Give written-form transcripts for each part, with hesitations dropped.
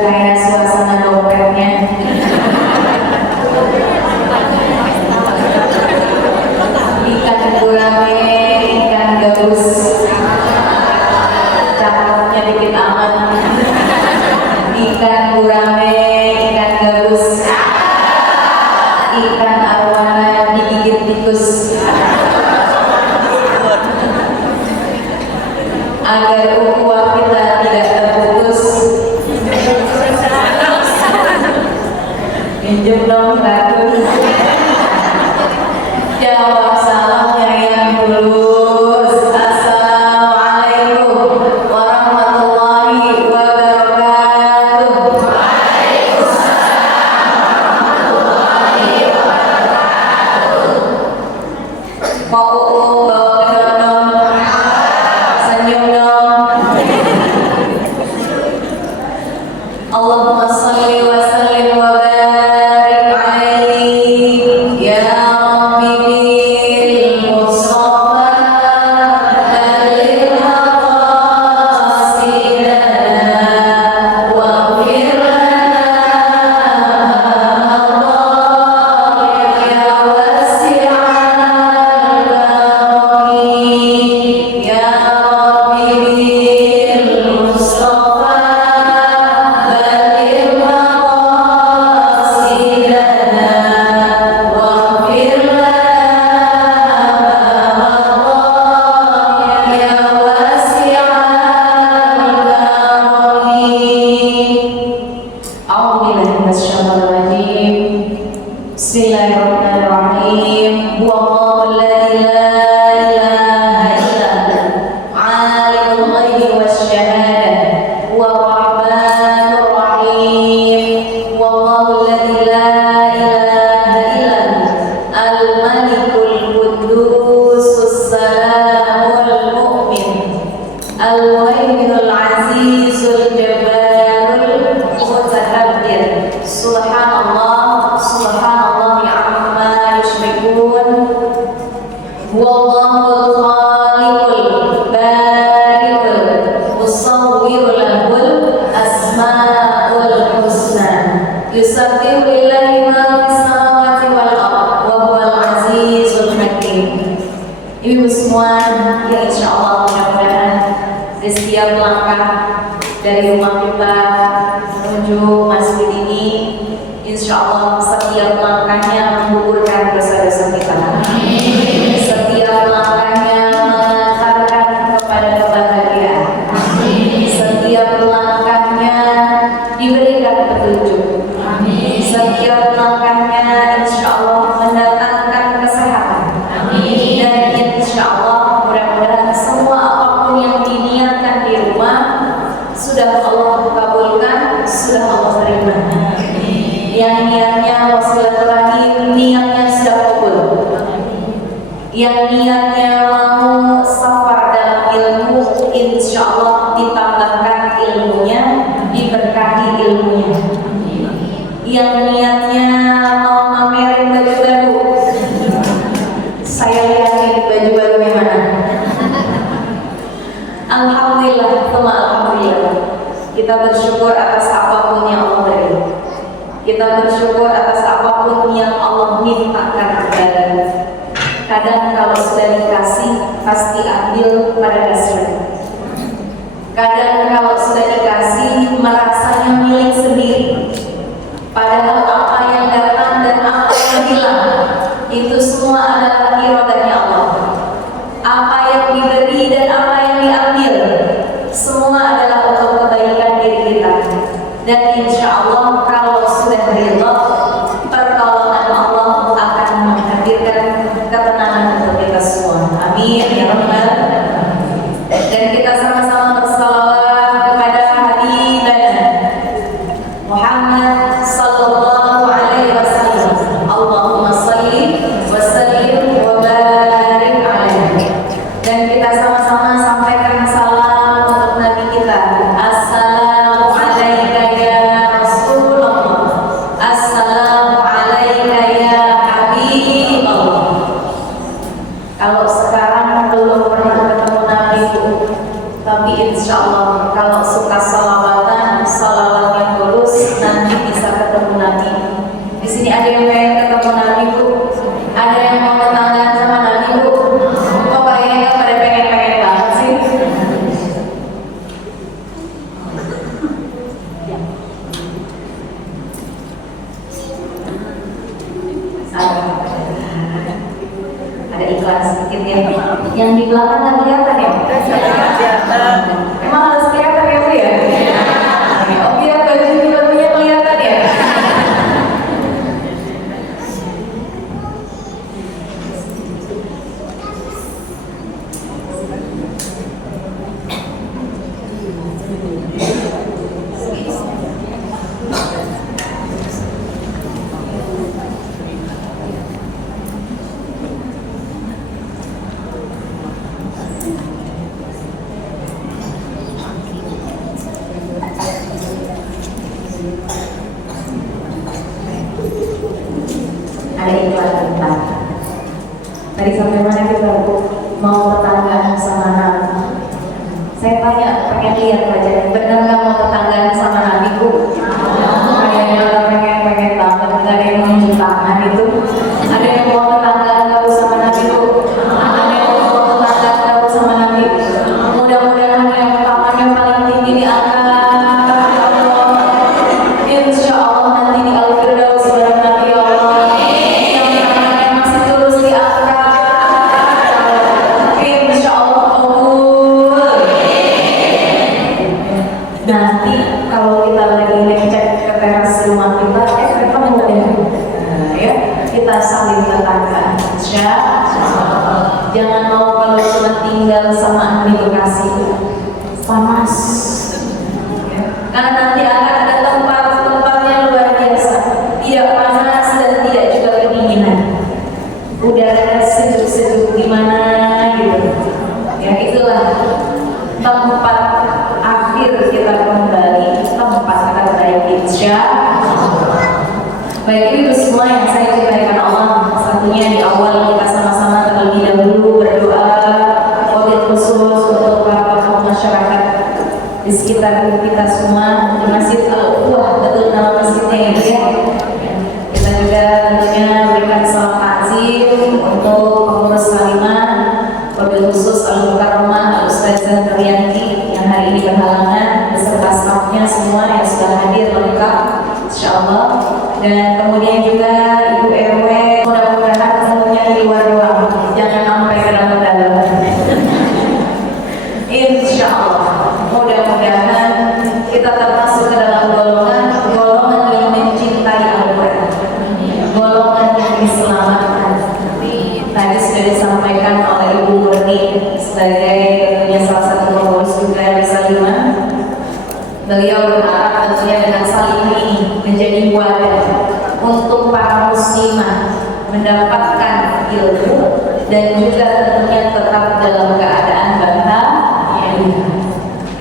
kayak suasana dompetnya. Ikan gurame, ikan gabus, cakepnya dikit amat. Ikan gurame, ikan gabus, ikan arwana digigit tikus. Agar ukhuwah kita tidak terputus, minjem dong racun. Jawab salamnya yang tulus. Assalamualaikum warahmatullahi wabarakatuh. Mau bawa dong, senyum dong. Allahumma shalli wa sallim wa barik alaihi ya Rabbi bil Mustafa balligh maqasidana waghfir lana ya wasi'al karami ya Rabbi bil Mustafa balligh maqasidana waghfir lana ya wasi'al karami. A'udzubillahi minasyaitonir rajim. Bismillahirrahmanirrahim. Huwallahu alladzi la ilaha illa huwa alimul ghaibi wasyahadati huwar rahmanur rahim. Huwallahu alladzi la ilaha illa huwa al-malikul quddusus salamul mu'min al-muhaiminul azizul jabbarul mutakabbir. Subhanallah, subhanallah amma yusyrikun. Huwallahul khaliqul bari'ul musawwirul lahul asmaul husna. Yusabbihu lillahi ma fis samawati wal ardh wa huwal azizul hakim. Ibu semua yang insyaallah mudah-mudahan di setiap langkah dari rumah kita menuju masjid ini, insyaallah setiap langkahnya menggugurkan dosa-dosa kita. Setiap langkahnya mengantarkan kepada kebahagiaan. Setiap langkahnya diberikan petunjuk. Setiap langkahnya insyaallah mendatangkan kesehatan. Dan insyaallah mudah-mudahan semua apapun yang diniatkan di rumah sudah Allah kabulkan, sudah Allah terima. Yang niatnya wasilaturahim, niatnya sudah kabul. Yang niatnya mau safar dalam ilmu, insyaallah ditambahkan ilmunya, diberkahi ilmunya. Yang niatnya mau mamerin baju baru, saya lihatin baju barunya mana. Alhamdulillah, teman alhamdulillah. Kita bersyukur atas apapun yang Allah beri. Kita bersyukur atas apapun yang Allah mintakan kepada. Kadang kalau sudah dikasih, pasti ambil pada dasarnya. Kadang kalau sudah dikasih, merasanya milik sendiri. Padahal apa yang datang dan apa yang hilang, itu semua adalah iradahnya Allah. Apa yang diberi dan apa yang diambil, semua adalah untuk kebaikan diri kita. Dan insya Allah kalau sudah ridha, pertolongan Allah akan menghadirkan ketenangan untuk kita semua. Amin ya rabbal alamin. Dan kita sama-sama bersalawat kepada habibana Muhammad sallallahu alaihi wasallam. Allahumma shalli wa sallim wa barik alaihi. Dan kita sama-sama sampaikan salam untuk Nabi kita. Assalamu alayka ya Rasulullah. Assalamu iklan sedikit ya. Yang di belakang nggak kelihatan ya? Emang harus kelihatan ya Bu ya? Oh biar baju di bajunya kelihatan ya? Ada iklan tentang tadi sampai mana kita Bu? Mau tetanggaan sama Nabi. Saya tanya, pengen lihat aja, benar nggak mau tetanggaan sama Nabi Bu? Kayaknya nggak pengen banget, nggak ada yang mau cuci tangan itu. Ada yang mau tetanggaan nggak sama Nabi Bu? Ada yang mau tetanggaan nggak sama Nabi? Mudah-mudahan yang tangannya paling tinggi di antara Insya Allah nanti di Al-Firdaus bareng Nabi Allah. Yang tangannya masih terus diangkat, Insya Allah kabul. Nanti kalau kita lagi ngecek ke teras rumah kita, ketemu deh, ya kita saling tetangga. Insya Allah. Jangan mau kalau cuma tinggal sama ahli Bekasi, panas. Karena nanti akan ada tempat-tempatnya luar biasa, tidak panas dan tidak juga kedinginan. Udara sejuk-sejuk gimana gitu. Ya itulah tempat akhir kita kembali, tempat terbaik insya Allah. Baik, itu semua yang saya cintai karena Allah. Satunya di awal kita sama-sama terlebih dahulu berdoa wabil khusus untuk para tokoh masyarakat di sekitar kita semua di Masjid Al-Ukhwah, betul nama masjidnya ya. Kita juga tentunya berikan salam takzim untuk pengurus Salimah, wabil khusus Al-Mukarramah Al-Ustazah Nuryanti yang hari ini berhalangan beserta stafnya semua yang sudah hadir lengkap insyaallah. Dan kemudian juga Ibu RW, mudah-mudahan ketemunya di luar doang, jangan sampai ke dalam-dalam. Insya Allah, mudah-mudahan kita termasuk ke dalam golongan yang mencintai Al-Quran, golongan yang diselamatkan. Tadi sudah disampaikan oleh Ibu Murni sebagai tentunya salah satu pengurus juga di Salimah. Beliau berharap tentunya dengan Salimah ini menjadi wadah untuk para muslimah mendapatkan ilmu dan juga tentunya tetap dalam keadaan bahagia.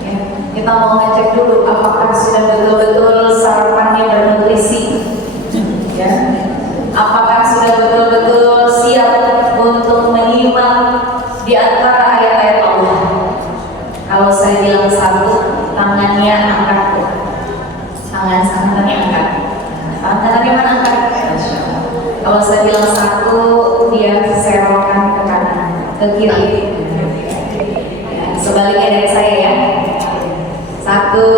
Ya, kita mau ngecek dulu apakah sudah betul-betul sarapannya bernutrisi, ya, apakah sudah betul-betul siap untuk menyimak di antara ayat-ayat Allah. Kalau saya bilang satu, tangannya angkat, tangannya angkat, tangannya mana angkat? Kalau saya bilang satu, dia serokan ke kanan, ke kiri. Sebaliknya dari saya ya. Satu,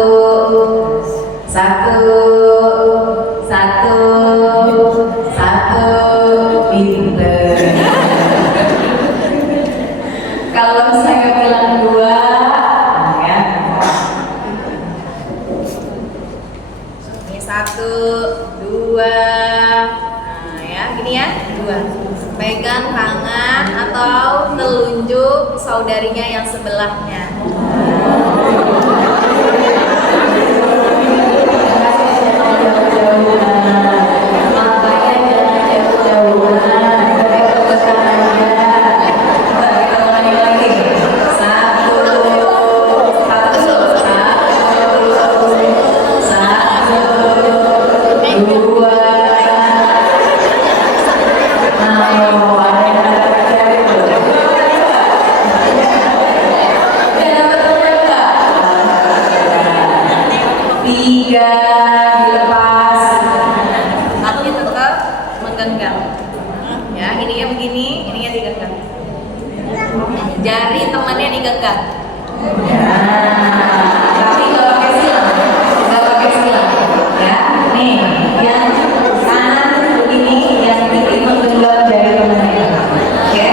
satu, satu, satu, pinter. Kalau saya bilang dua, ya. Ini satu, dua, nah ya, gini ya, dua. Pegang tangan atau telunjuk saudarinya yang sebelahnya. Tiga dilepas, satu tetap menggenggam. Ya, ininya begini, ininya digenggam. Jari temannya digenggam. Tapi nggak pakai silang, nggak pakai silang. Ya, nih, yang kanan begini, yang kiri menggenggam jari temannya. Oke,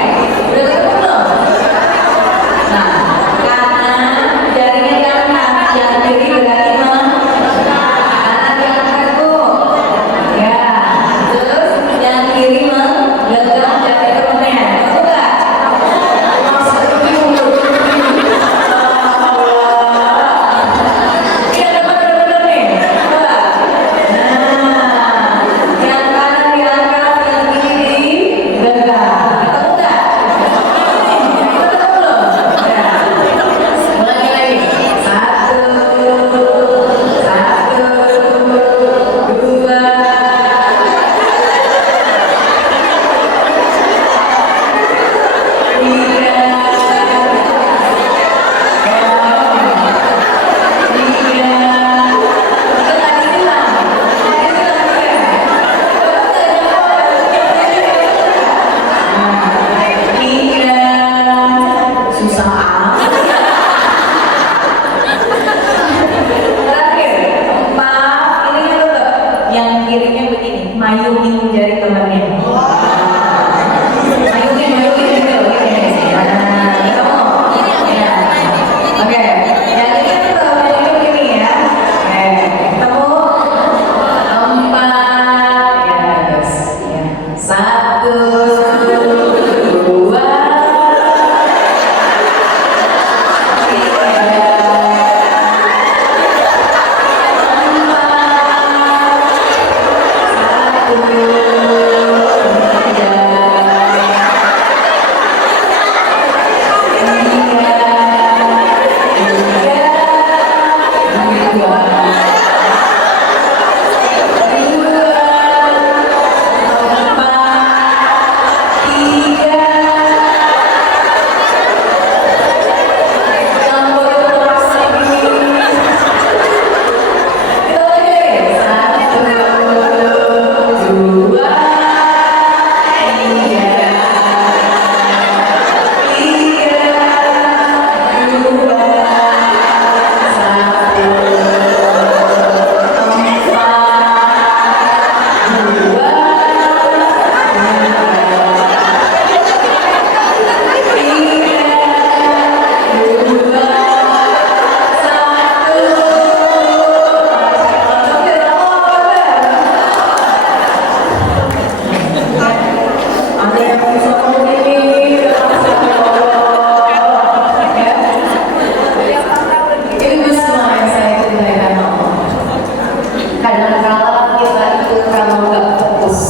kadang-kala kita itu kalau nggak fokus,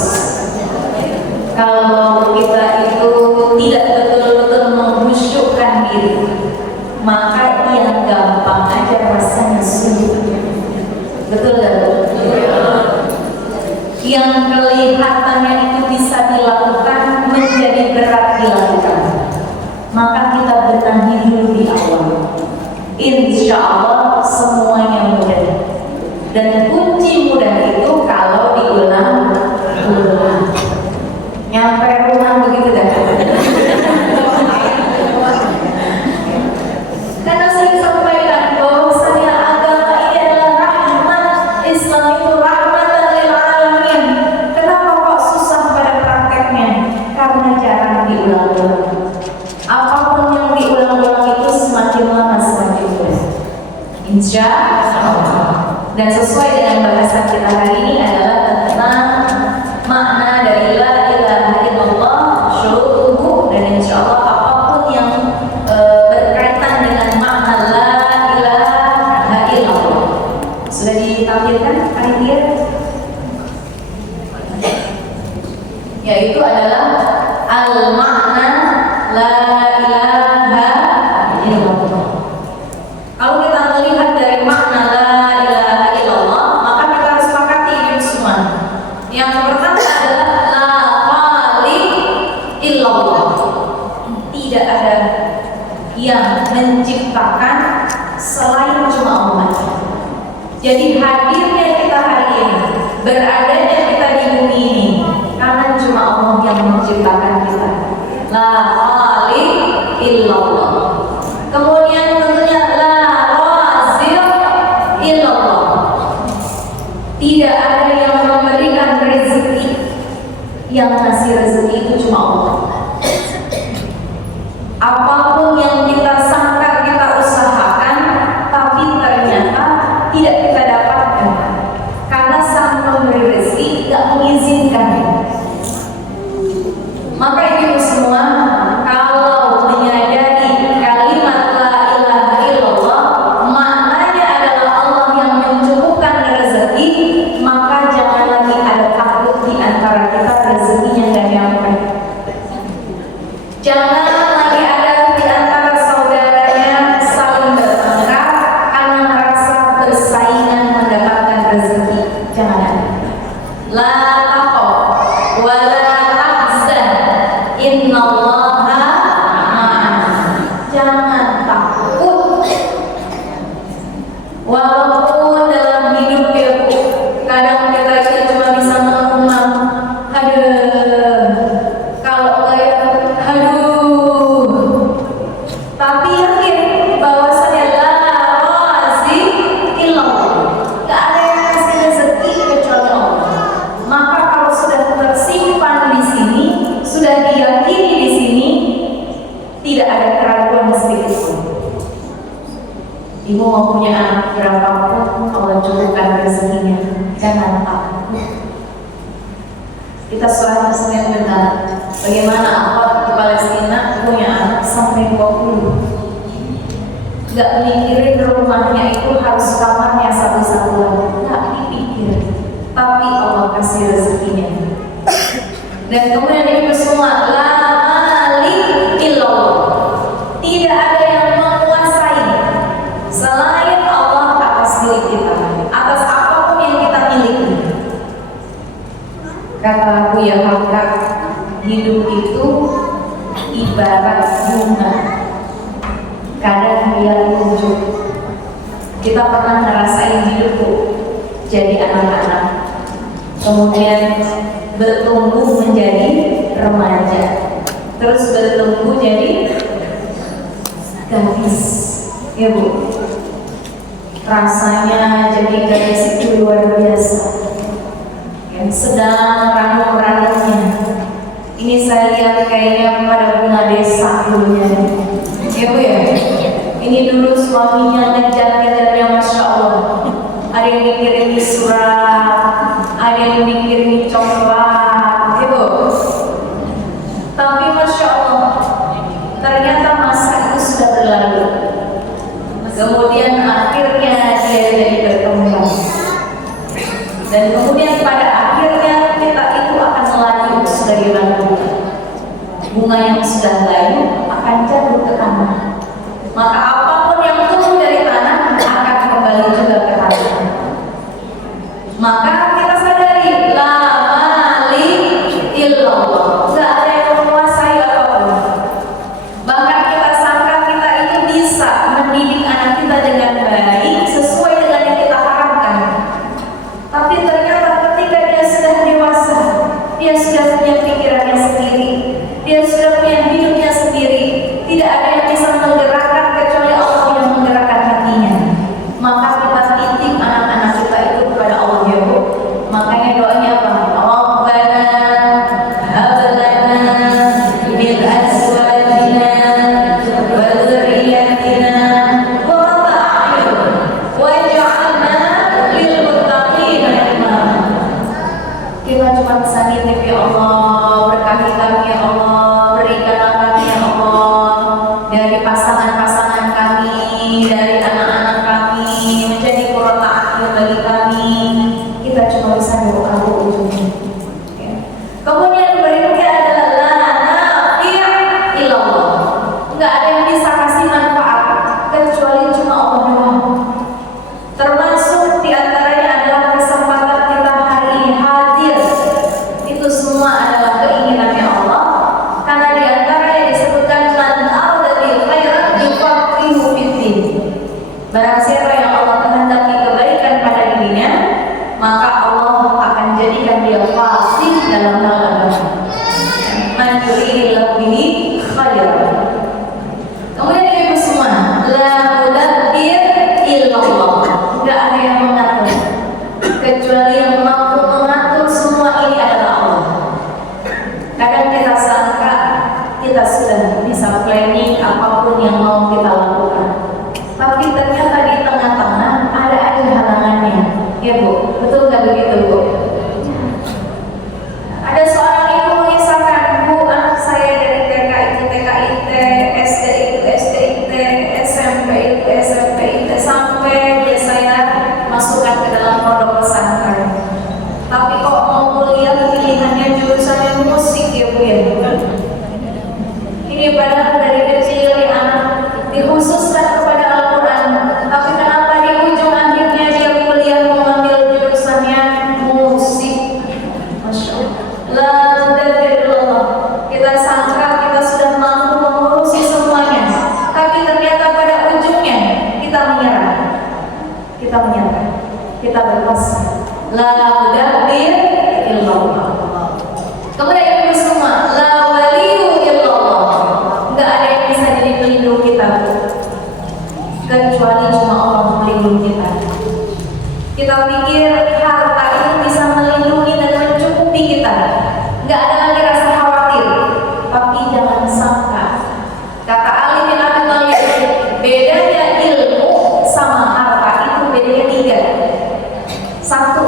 kalau kita itu tidak betul-betul menghusyukkan diri, maka yang gampang aja rasanya sulit. Betul gak? Yang kelihatannya itu bisa dilakukan menjadi berat dilakukan, maka kita benahi dulu di awal. Insya Allah semuanya mudah. Dan kunci mudah itu kalau diulang-ulang. Nyampe rumah begitu dah. Karena saya sampaikan bahwasanya agama ini adalah rahmat, Islam itu rahmatan lil alamin. Kenapa kok susah pada prakteknya? Karena jarang diulang-ulang. Apapun yang diulang-ulang itu semakin lama semakin mudah. Insya Allah. Dan sesuai dengan bahasan kita hari ini adalah tentang makna dari la ilaha illallah, syurutuhu, dan insya Allah apapun yang berkaitan dengan makna la ilaha illallah. Sudah ditampilkan panitia? Yaitu adalah al-makna la ilaha illallah. Kalau kita melihat dari makna la ilaha illallah, maka kita harus sepakati ini semua. Yang pertama adalah la khaliq illallah. Tidak ada yang menciptakan selain cuma Allah. Jadi hadirnya kita hari ini, beradanya kita di bumi ini, karena cuma Allah yang menciptakan kita. La khaliq illallah. Kemudian tentunya la raziq illallah. Tidak ada yang memberikan rezeki, yang ngasih rezeki itu cuma Allah. Apapun yang kita sangka kita usahakan, tapi ternyata tidak kita dapatkan, karena sang pemberi rezeki tidak mengizinkan. Maka itu semua, kalau menyadari kalimat la ilaha illallah maknanya adalah Allah yang mencukupkan rezeki, maka jangan lagi ada takut di antara kita rezekinya nggak nyampe. Jangan lagi ada di antara saudaranya saling bertengkar karena merasa bersaingan mendapatkan rezeki. Jangan ada. La taqaf wa la tahzan, innallaha ma'ana. Jangan takut. Walaupun dalam hidup ya Bu, kadang kita itu cuma bisa mengemang, aduh, kalau kayak aduh. Tapi yakin bahwasanya la raziq illallah. Gak ada yang kasih rezeki kecuali Allah. Maka kalau sudah tersimpan di sini, sudah diyakini di sini, tidak ada keraguan sedikit pun. Ibu mau punya anak berapapun, Allah cukupkan rezekinya. Jangan takut. Kita serahkan Senin benar. Bagaimana Ahwat di Palestina punya anak sampai 20. Gak mikirin rumahnya itu harus kamarnya satu-satuan. Gak dipikir. Tapi Allah kasih rezekinya. Dan kemudian itu semua la malik illallah. Tidak ada yang menguasai selain Allah atas diri kita, atas apapun yang kita miliki. Kata Buya Hamka, hidup itu ibarat bunga, kadang dia lucu. Kita pernah ngerasain hidup jadi anak-anak, kemudian bertumbuh menjadi remaja, terus bertumbuh jadi gadis, ya Bu. Rasanya jadi gadis itu luar biasa, yang sedang ranum-ranumnya. Ini saya lihat kayaknya pada bunga desa dulunya, ya Bu ya. Ini dulu suaminya ngejar-ngejarnya, Masya Allah. Ada yang dikirimi surat, ada yang dikirimi coklat, ya Bu. Tapi Masya Allah, ternyata masa itu sudah berlalu. Kemudian akhirnya dia jadi berkembang. Dan kemudian pada akhirnya kita itu akan layu sebagaimana bunga. Bunga yang sudah layu akan jatuh ke tanah. Maka apapun yang tumbuh dari tanah akan kembali juga ke tanah. Maka kita sadari la malik illallah. Tidak ada yang menguasai apapun. Bahkan kita sangka kita itu bisa mendidik anak kita dengan baik sesuai dengan yang kita harapkan. Tapi ternyata ketika dia sudah dewasa, dia sudah punya pikirannya sendiri, dia sudah punya hidupnya sendiri. Tidak ada yang bisa menggerakkan kecuali Allah yang menggerakkan hatinya. Maka kita titip anak-anak kita itu kepada Allah ya Bu. Makanya doanya apa? Rabbana hab lana min azwajina wa dzurriyyatina qurrata a'yun waj'alna lil muttaqina imama. Kita cuma bisa nitip ya Allah, berkahi kami ya Allah, berikanlah kami ya Allah dari pasangan-pasangan kami, dari anak-anak kami menjadi qurrata a'yun bagi kami. Kita cuma bisa doa Bu ujungnya. Ya. Kemudian berikutnya adalah la nafi' illallah. Enggak ada yang bisa kasih manfaat kecuali cuma Allah doang. Termasuk diantaranya adalah kesempatan kita hari ini hadir. Itu semua adalah keinginannya Allah. Karena diantaranya disebutkan man arada bil khairat yufaqihu fiddin. Barang siapa yang Allah kehendaki kebaikan pada dirinya, maka Allah akan jadikan dia fasih dalam hal agama. Man yuridillahu bihi khairan. Kemudian ibu semua, la mudabbir illallah. Tidak ada yang mengatur kecuali yang mampu mengatur semua ini adalah Allah. Kadang kita sangka kita sudah bisa planning apapun yang mau kita lakukan, tapi ternyata di tengah-tengah ada aja halangannya. Ya Bu, betul nggak begitu Bu? Ada seorang ibu mengisahkan, Bu, anak saya dari TK itu TKIT, SD itu SDIT, SMP itu SMPIT, sampai dia saya masukkan ke dalam pondok pesantren. Tapi kok mau kuliah pilihannya jurusannya musik ya Bu ya? Ini padahal dari kecil nih anak dikhususkan kepada Al-Quran, tapi kenapa di ujung akhirnya dia kuliah mengambil jurusannya musik? Masya Allah. La mudabbirullah. Kita sangka kita sudah mampu mengurusi semuanya, tapi ternyata pada ujungnya kita menyerah. Kita berpasrah. La mudabbir illallah. Kemudian ibu semua, la waliyu illallah. Enggak ada yang bisa jadi pelindung kita kecuali cuma Allah melindungi kita. Kita pikir harta itu bisa melindungi dan mencukupi kita. Enggak ada lagi rasa khawatir. Tapi jangan sangka, kata Ali bin Abi Thalib, bedanya ilmu sama harta itu bedanya 3. 1,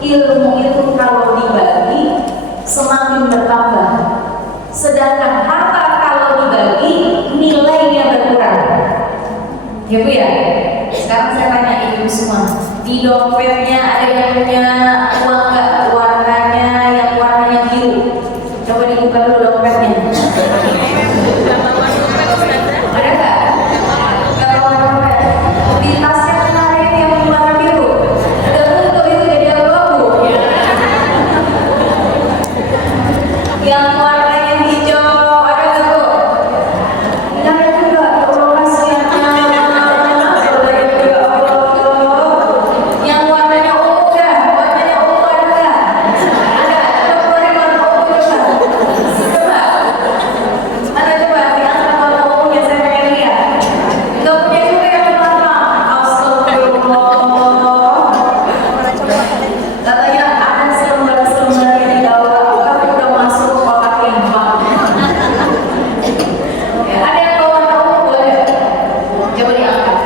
ilmu itu kalau dibagi semakin bertambah, sedangkan harta kalau dibagi nilainya berkurang. Ya Bu ya. Sekarang saya tanya ibu semua, di dompetnya ada yang punya uang nggak warnanya yang warnanya biru? Coba dibuka dulu dompetnya. Ada nggak? Nggak tahu dompet. Di tasnya kemarin yang warna biru. Udah untuk itu jadi abu-abu. Yang warnanya hijau ada nggak Bu? Nggak ada juga. Allah kasihan. Yang warnanya ungu dah, warnanya ungu ada nggak? Ada. Coba keluarin warna ungu coba. Coba. Ada coba diangkat warna ungunya saya pengen lihat. Nggak punya juga yang warna. Astagfirullah. Katanya ada selembar-selembar yang dibawa, tapi udah masuk ke kotak infak. Ya, ada yang bawa warna ungu boleh? Coba diangkat.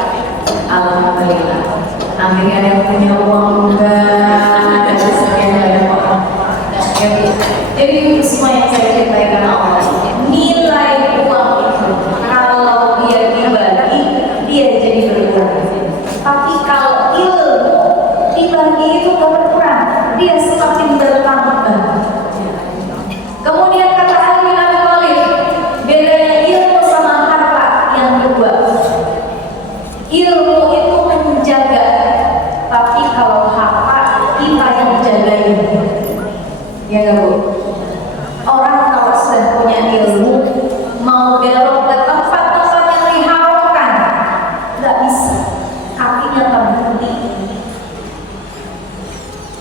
Alhamdulillah. Akhirnya ada yang punya uang enggak, dan sekian banyak orang. Jadi itu semua yang saya cintai karena Allah. Nilai uang itu kalau dia dibagi, dia jadi berkurang. Tapi kalau ilmu dibagi itu gak berkurang.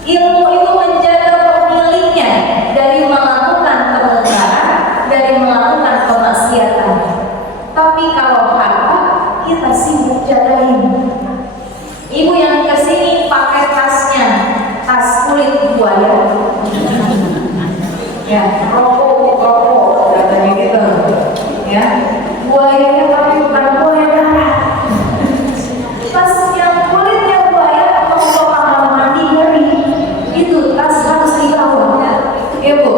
Ilmu itu menjaga pemiliknya dari melakukan kemungkaran, dari melakukan kemaksiatan. Tapi kalau harta, kita sibuk jagain. Ibu yang kesini pakai tasnya, tas kulit buaya. Ya, rokok, katanya gitu. Ya, buaya tapi bukan buaya darat. Tas yang kulitnya buaya mau kamar mandi ngeri. Itu tas harus dibawa. Ya Bu.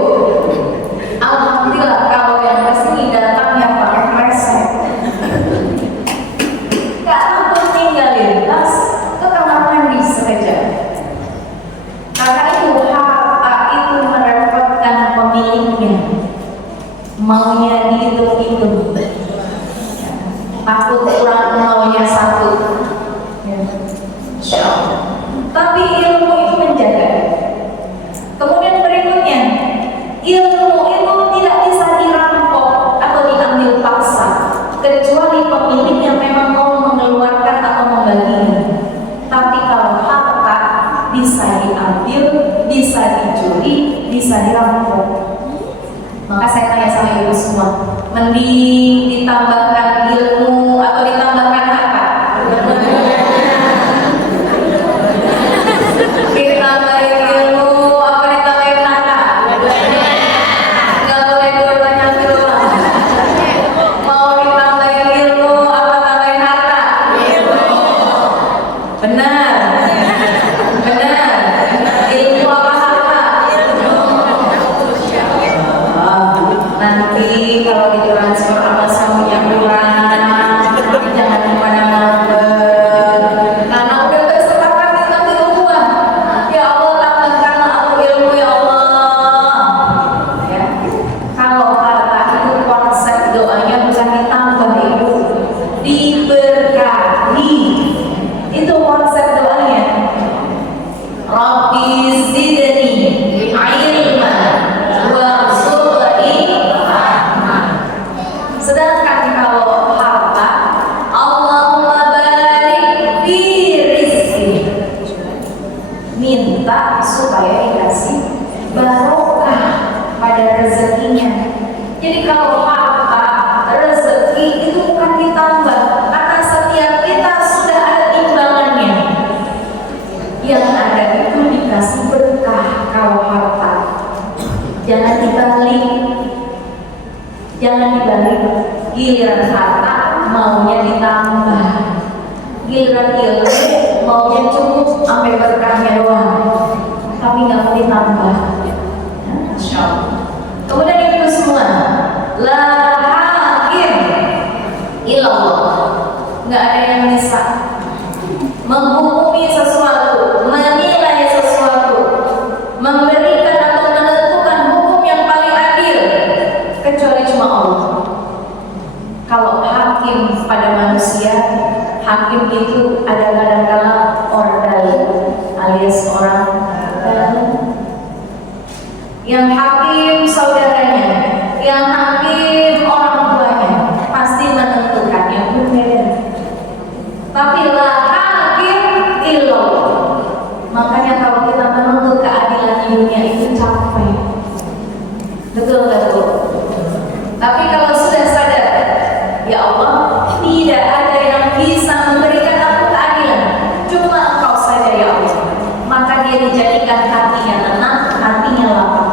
Alhamdulillah kalau yang kesini datangnya pakai kresek. Gak langsung tinggalin tas ke kamar mandi saja. Karena itu harta itu merepotkan pemiliknya. Maunya dihitung-hitung. Takut kurang maunya satu. Ya. Tapi ilmu itu menjaga. Kemudian berikutnya, ilmu itu tidak bisa dirampok atau diambil paksa, kecuali pemiliknya memang mau mengeluarkan atau membaginya. Tapi kalau harta bisa diambil, bisa dicuri, bisa dirampok. Maka saya tanya sama ibu semua, mending ditambahkan ilmu atau ditambahkan harta? Ditambahin ilmu apa ditambahin harta? Nggak boleh dua-duanya doang. Mau ditambahin ilmu apa tambahin harta? Benar. Benar. Ilmu apa harta? Nanti kalau ditransfer sama suaminya kurang, jangan kemana-mana. Karena udah bersepakat kita hubungan. Ya Allah, tambahkanlah aku ilmu ya Allah. Ya. Kalau harta itu konsep doanya bukan ditambah ibu, diberkahi. Itu konsep doanya. Rabbi zidni ilman warzuqni rahmah. Sedangkan kalau harta, Allahumma barik fi rizqi. Minta supaya dikasih barokah pada rezekinya. Jadi kalau harta, rezeki itu bukan ditambah, karena setiap kita sudah ada timbangannya. Yang ada itu dikasih berkah. Kalau harta, jangan dibalik. Jangan dibalik. Giliran harta maunya ditambah, giliran ilmu maunya cukup sampai berkahnya doang, tapi nggak mau ditambah. Masya Allah. Kemudian ibu semua, la hakim illallah. Nggak ada yang bisa menghukumi sesuatu, menilai sesuatu, memberikan atau menentukan hukum yang paling adil kecuali cuma Allah. Kalau hakim pada manusia, hakim itu ada kadang-kala ordal alias orang yang hakim saudaranya, yang hakim orang tuanya, pasti menentukan yang berbeda. Tapi la hakim illallah. Makanya kalau kita menuntut keadilan di dunia itu capek. Betul nggak Bu? Tapi kalau sudah sadar, ya Allah, tidak ada yang bisa memberikan aku keadilan, cuma Engkau saja ya Allah. Maka dia dijadikan hatinya tenang, hatinya lapang.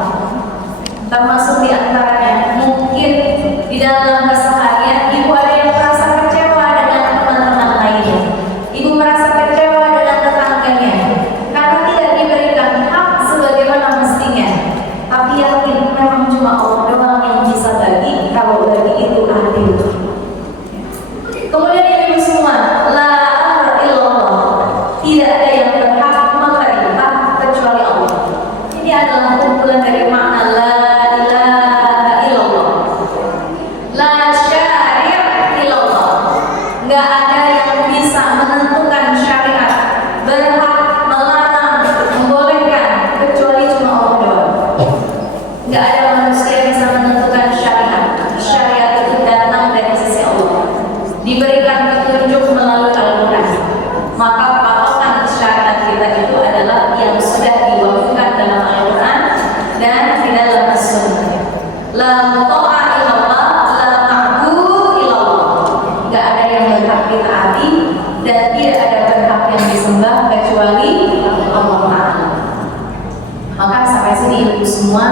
semua,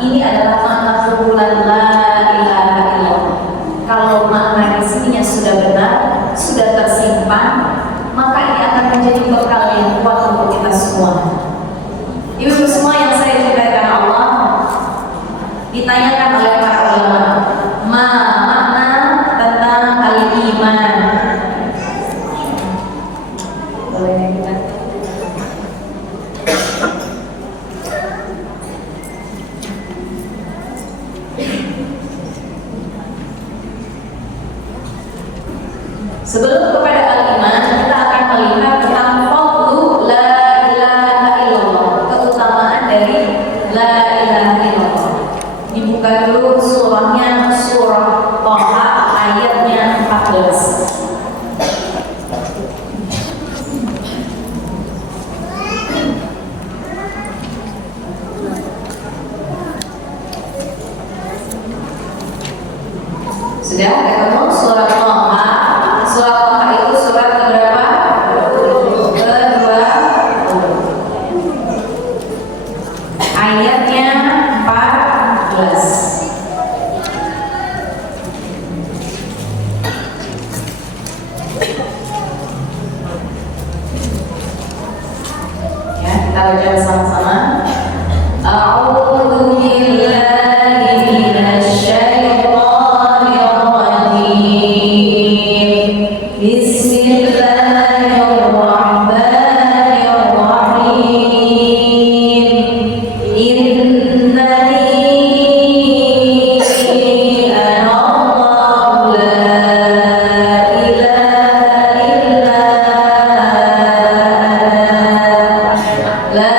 ini adalah makna kumpulan la ilaha illallah. Kalau makna di sininya sudah benar, sudah tersimpan, maka ini akan menjadi bekal yang kuat untuk kita semua. Ibu semua yang saya cintai Allah, ditanyakan oleh para ulama, makna tentang al-iman. Boleh kita? Sebelum kepada al-iman, kita akan melihat tentang fadlu la ilaha illallah, keutamaan dari la ilaha illallah. Dibuka dulu surahnya, surah Thaha ayatnya 14. Sudah ketemu surat Thaha? Surat Thaha itu surat keberapa? Kedua. Ayatnya 14. Ya, kita baca bersama-sama. A'udzu billahi minasy syaithanir rajim. Bismillahirrahmanirrahim. Innani ana Allahu la ilaha illa ana la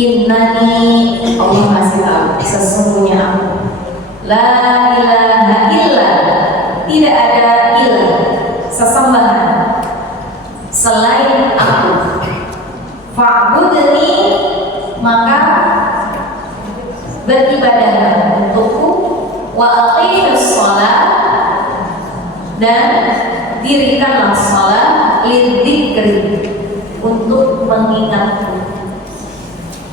Innani, Allah masih tahu, sesungguhnya aku la ilaha illa, tidak ada ilah, sesembahan selain aku. Fa'budni, maka beribadahlah untukku. Wa aqimus shalah, dan dirikanlah shalat, lidzikri, untuk mengingatku.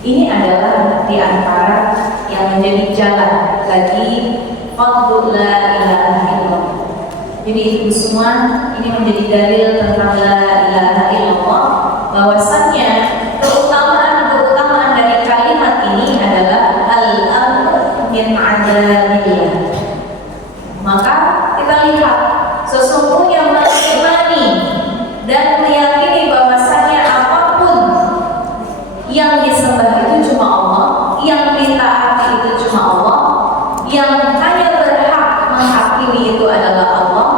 Ini adalah di antara yang menjadi jalan bagi fadlu la ilaha illallah. Jadi ibu semua, ini menjadi dalil tentang la ilaha illallah, bahwasannya keutamaan dari kalimat ini adalah al-amr min adzabillah. Maka kita lihat, sesungguhnya mengimani dan meyakini bahwasannya apapun yang disembah itu cuma Allah, yang ditaati itu cuma Allah, yang hanya berhak menghakimi itu adalah Allah,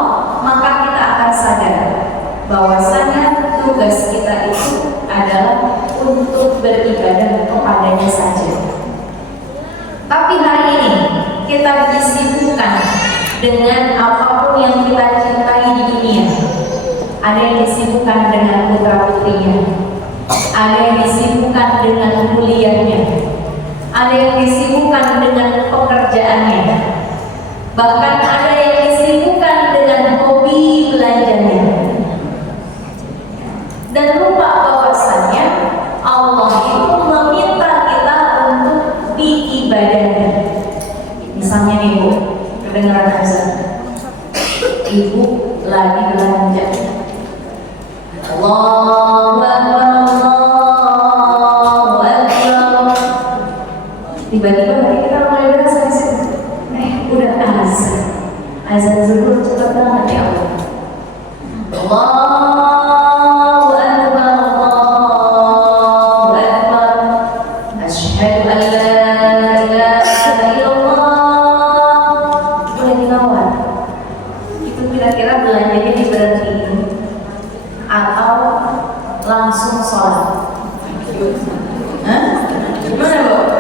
maka kita akan sadar bahwasanya tugas kita itu adalah untuk beribadah kepadanya saja. Tapi hari ini kita disibukkan dengan apapun yang kita cintai di dunia. Ada yang disibukkan dengan putra putrinya, ada yang disibukkan dengan kuliahnya, ada yang disibukkan dengan pekerjaannya, bahkan ada yang disibukkan dengan hobi belanjanya, dan lupa bahwasannya Allah itu meminta kita untuk diibadahi. Misalnya nih Bu, kedengaran azan, ibu lagi belanja, Allahu Akbar, Allahu Akbar. Tiba-tiba hati kita mulai berasa di situ. Udah azan zuhur cepat banget ya Allah. Allahu Akbar, Allahu Akbar. Asyhadu an la ilaha illallah. Boleh dilawat. Itu kira-kira belanjanya diberhentiin atau langsung sholat? Hah? Gimana Bu?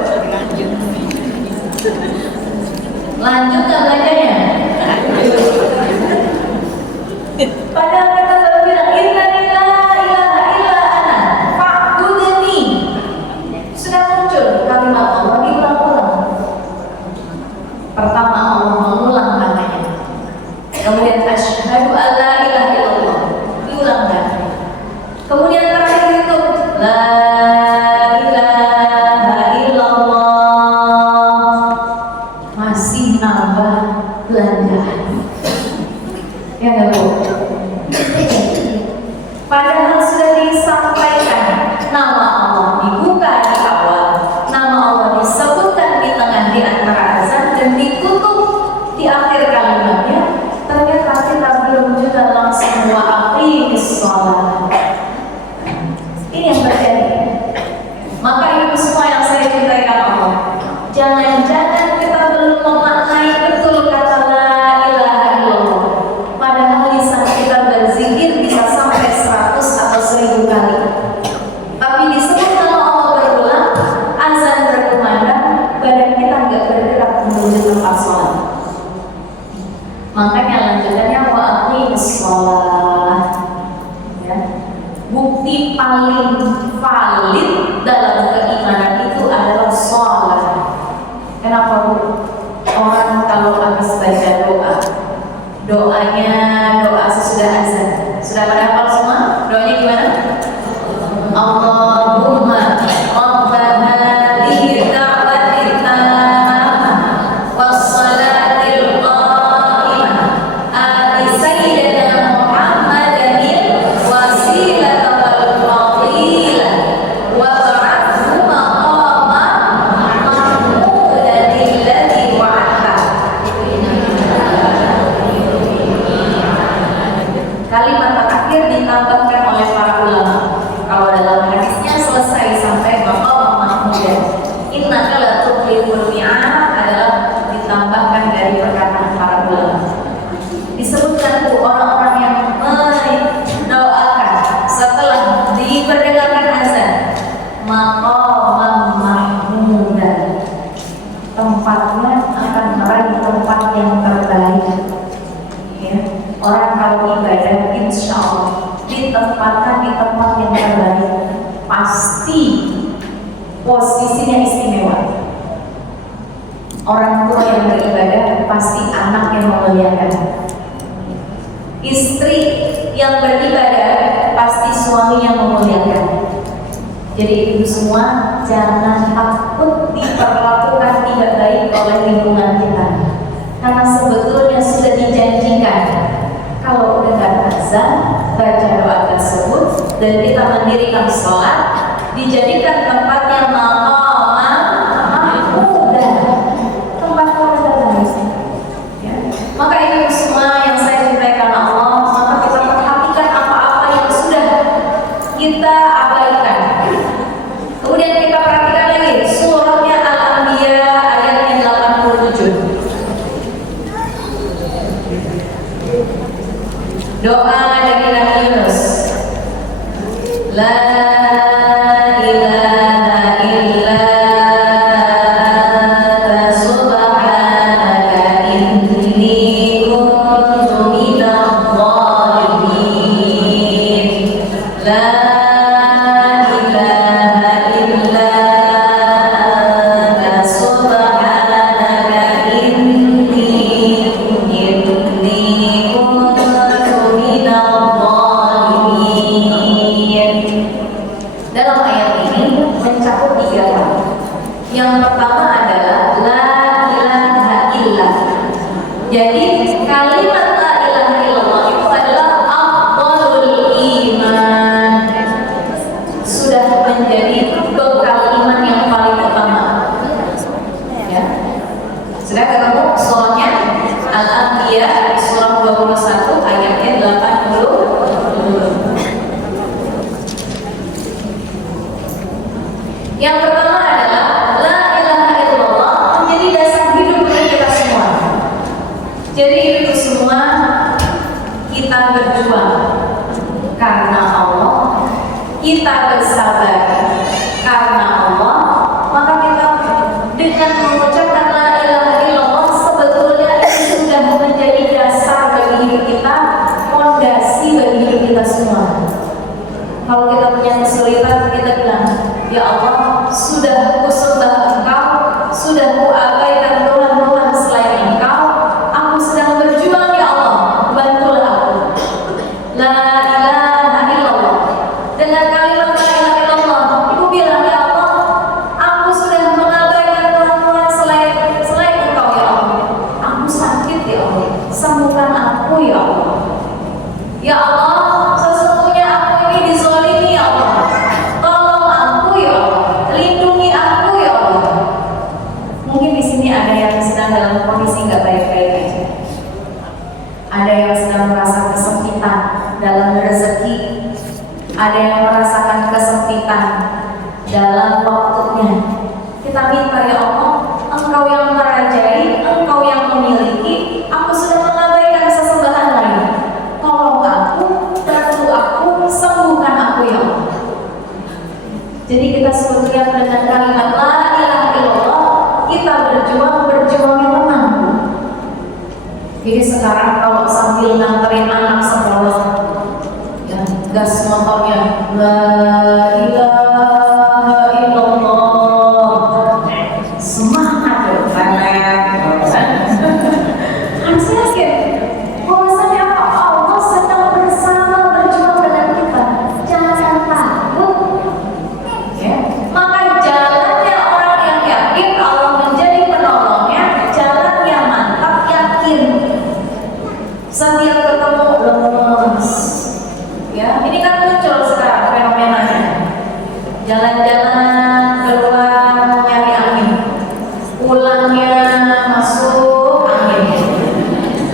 Lanjut gak belanjanya? Padahal kita baru bilang innani la ilaha illa ana fa'budni. Sudah Ini yang terjadi. Maka ibu semua yang saya cintai karena Allah, jangan-jangan kita belum memaknai betul kata la ilaha illallah. Padahal lisan kita berzikir bisa sampai 100 atau 1000 kali. Tapi disebut nama Allah berulang, azan berkumandang, badan kita nggak bergerak menuju tempat sholat. Makanya lanjutannya wa aqimus shalah. Ya. Bukti paling valid dalam keimanan itu adalah sholat. Kenapa Bu? Orang kalau habis baca doanya doa sesudah azan. Sudah pada hafal semua? Doanya gimana? Allahumma rabbana hadhihi da'watil tammah wassalatil qa'imah ati sayyidina Muhammadin wasilata wal fadilah wa ba'athu maqama mahmudan alladhi wa'adta. Kalimat terakhir ditambahkan oleh para ulama. Kalau dalam hadisnya selesai sampai maqam mahmudan, innaka la tuqliful mi'ad adalah ditambahkan dari perkataan para ulama. Disebutkan tuh orang-orang yang mendoakan setelah diperdengarkan azan, maqam mahmudan, tempatnya akan meraih tempat yang terbaik. Ya. Orang kalau ibadah insya Allah ditempatkan di tempat yang terbaik, pasti posisinya istimewa. Orang tua yang beribadah pasti anak yang memuliakan. Istri yang beribadah pasti suami yang memuliakan. Jadi ibu semua jangan takut diperlakukan tidak baik oleh lingkungan kita, karena sebetulnya sudah dijanjikan kalau dengar azan, baca doa tersebut dan kita mendirikan sholat, dijadikan tempatnya maqam mahmudan, tempat yang terbaik. Ya. Maka ibu semua yang saya cintai karena Allah, maka kita perhatikan apa-apa yang sudah kita abaikan. Kemudian kita perhatikan lagi surahnya Al-Anbiya ayatnya 87. Doa dari Nabi Yunus. La ilaha illa anta subhanaka inni kuntu minadh dhalimin. La ilaha illa anta subhanaka inni kuntu dalam ayat ini mencakup 3 hal. Yang pertama adalah la ilaha illallah. Jadi kalimat la ilaha illallah itu adalah afdhalul iman. Sudah menjadi bekal iman yang paling utama. Ya. Sudah ketemu soalnya Al-Anbiya surah 21 ayatnya 80. Yang pertama adalah la ilaha illallah menjadi dasar hidup bagi kita semua. Jadi itu semua kita berjuang karena Allah, kita bersabar karena Allah, maka kita dengan mengucapkan la ilaha illallah sebetulnya itu sudah menjadi dasar bagi hidup kita, fondasi bagi hidup kita semua. Kalau kita punya kesulitan, kita bilang, ya Allah, sudah kusembah Engkau, sudah kuabaikan Tuhan-Tuhan selain Engkau, aku sedang berjuang ya Allah, bantulah aku. La ilaha illallah. Dengan kalimat la ilaha illallah, ibu bilang ya Allah, Jadi kita sebetulnya dengan kalimat la ilaha illallah kita berjuangnya menang. Jadi sekarang kalau sambil nganterin anak sekolah, ya, gas motornya la ilaha illallah, semangat ya, harus yakin bahwasanya Allah sedang bersama berjuang dengan kita. Jangan takut. Ya. Maka jalannya orang yang yakin Allah menjadi penolongnya, jalan yang mantap, yakin. Setiap ketemu lemes. Ya, ini kan muncul sekarang fenomenanya. Jalan-jalan keluar nyari angin, pulangnya masuk angin,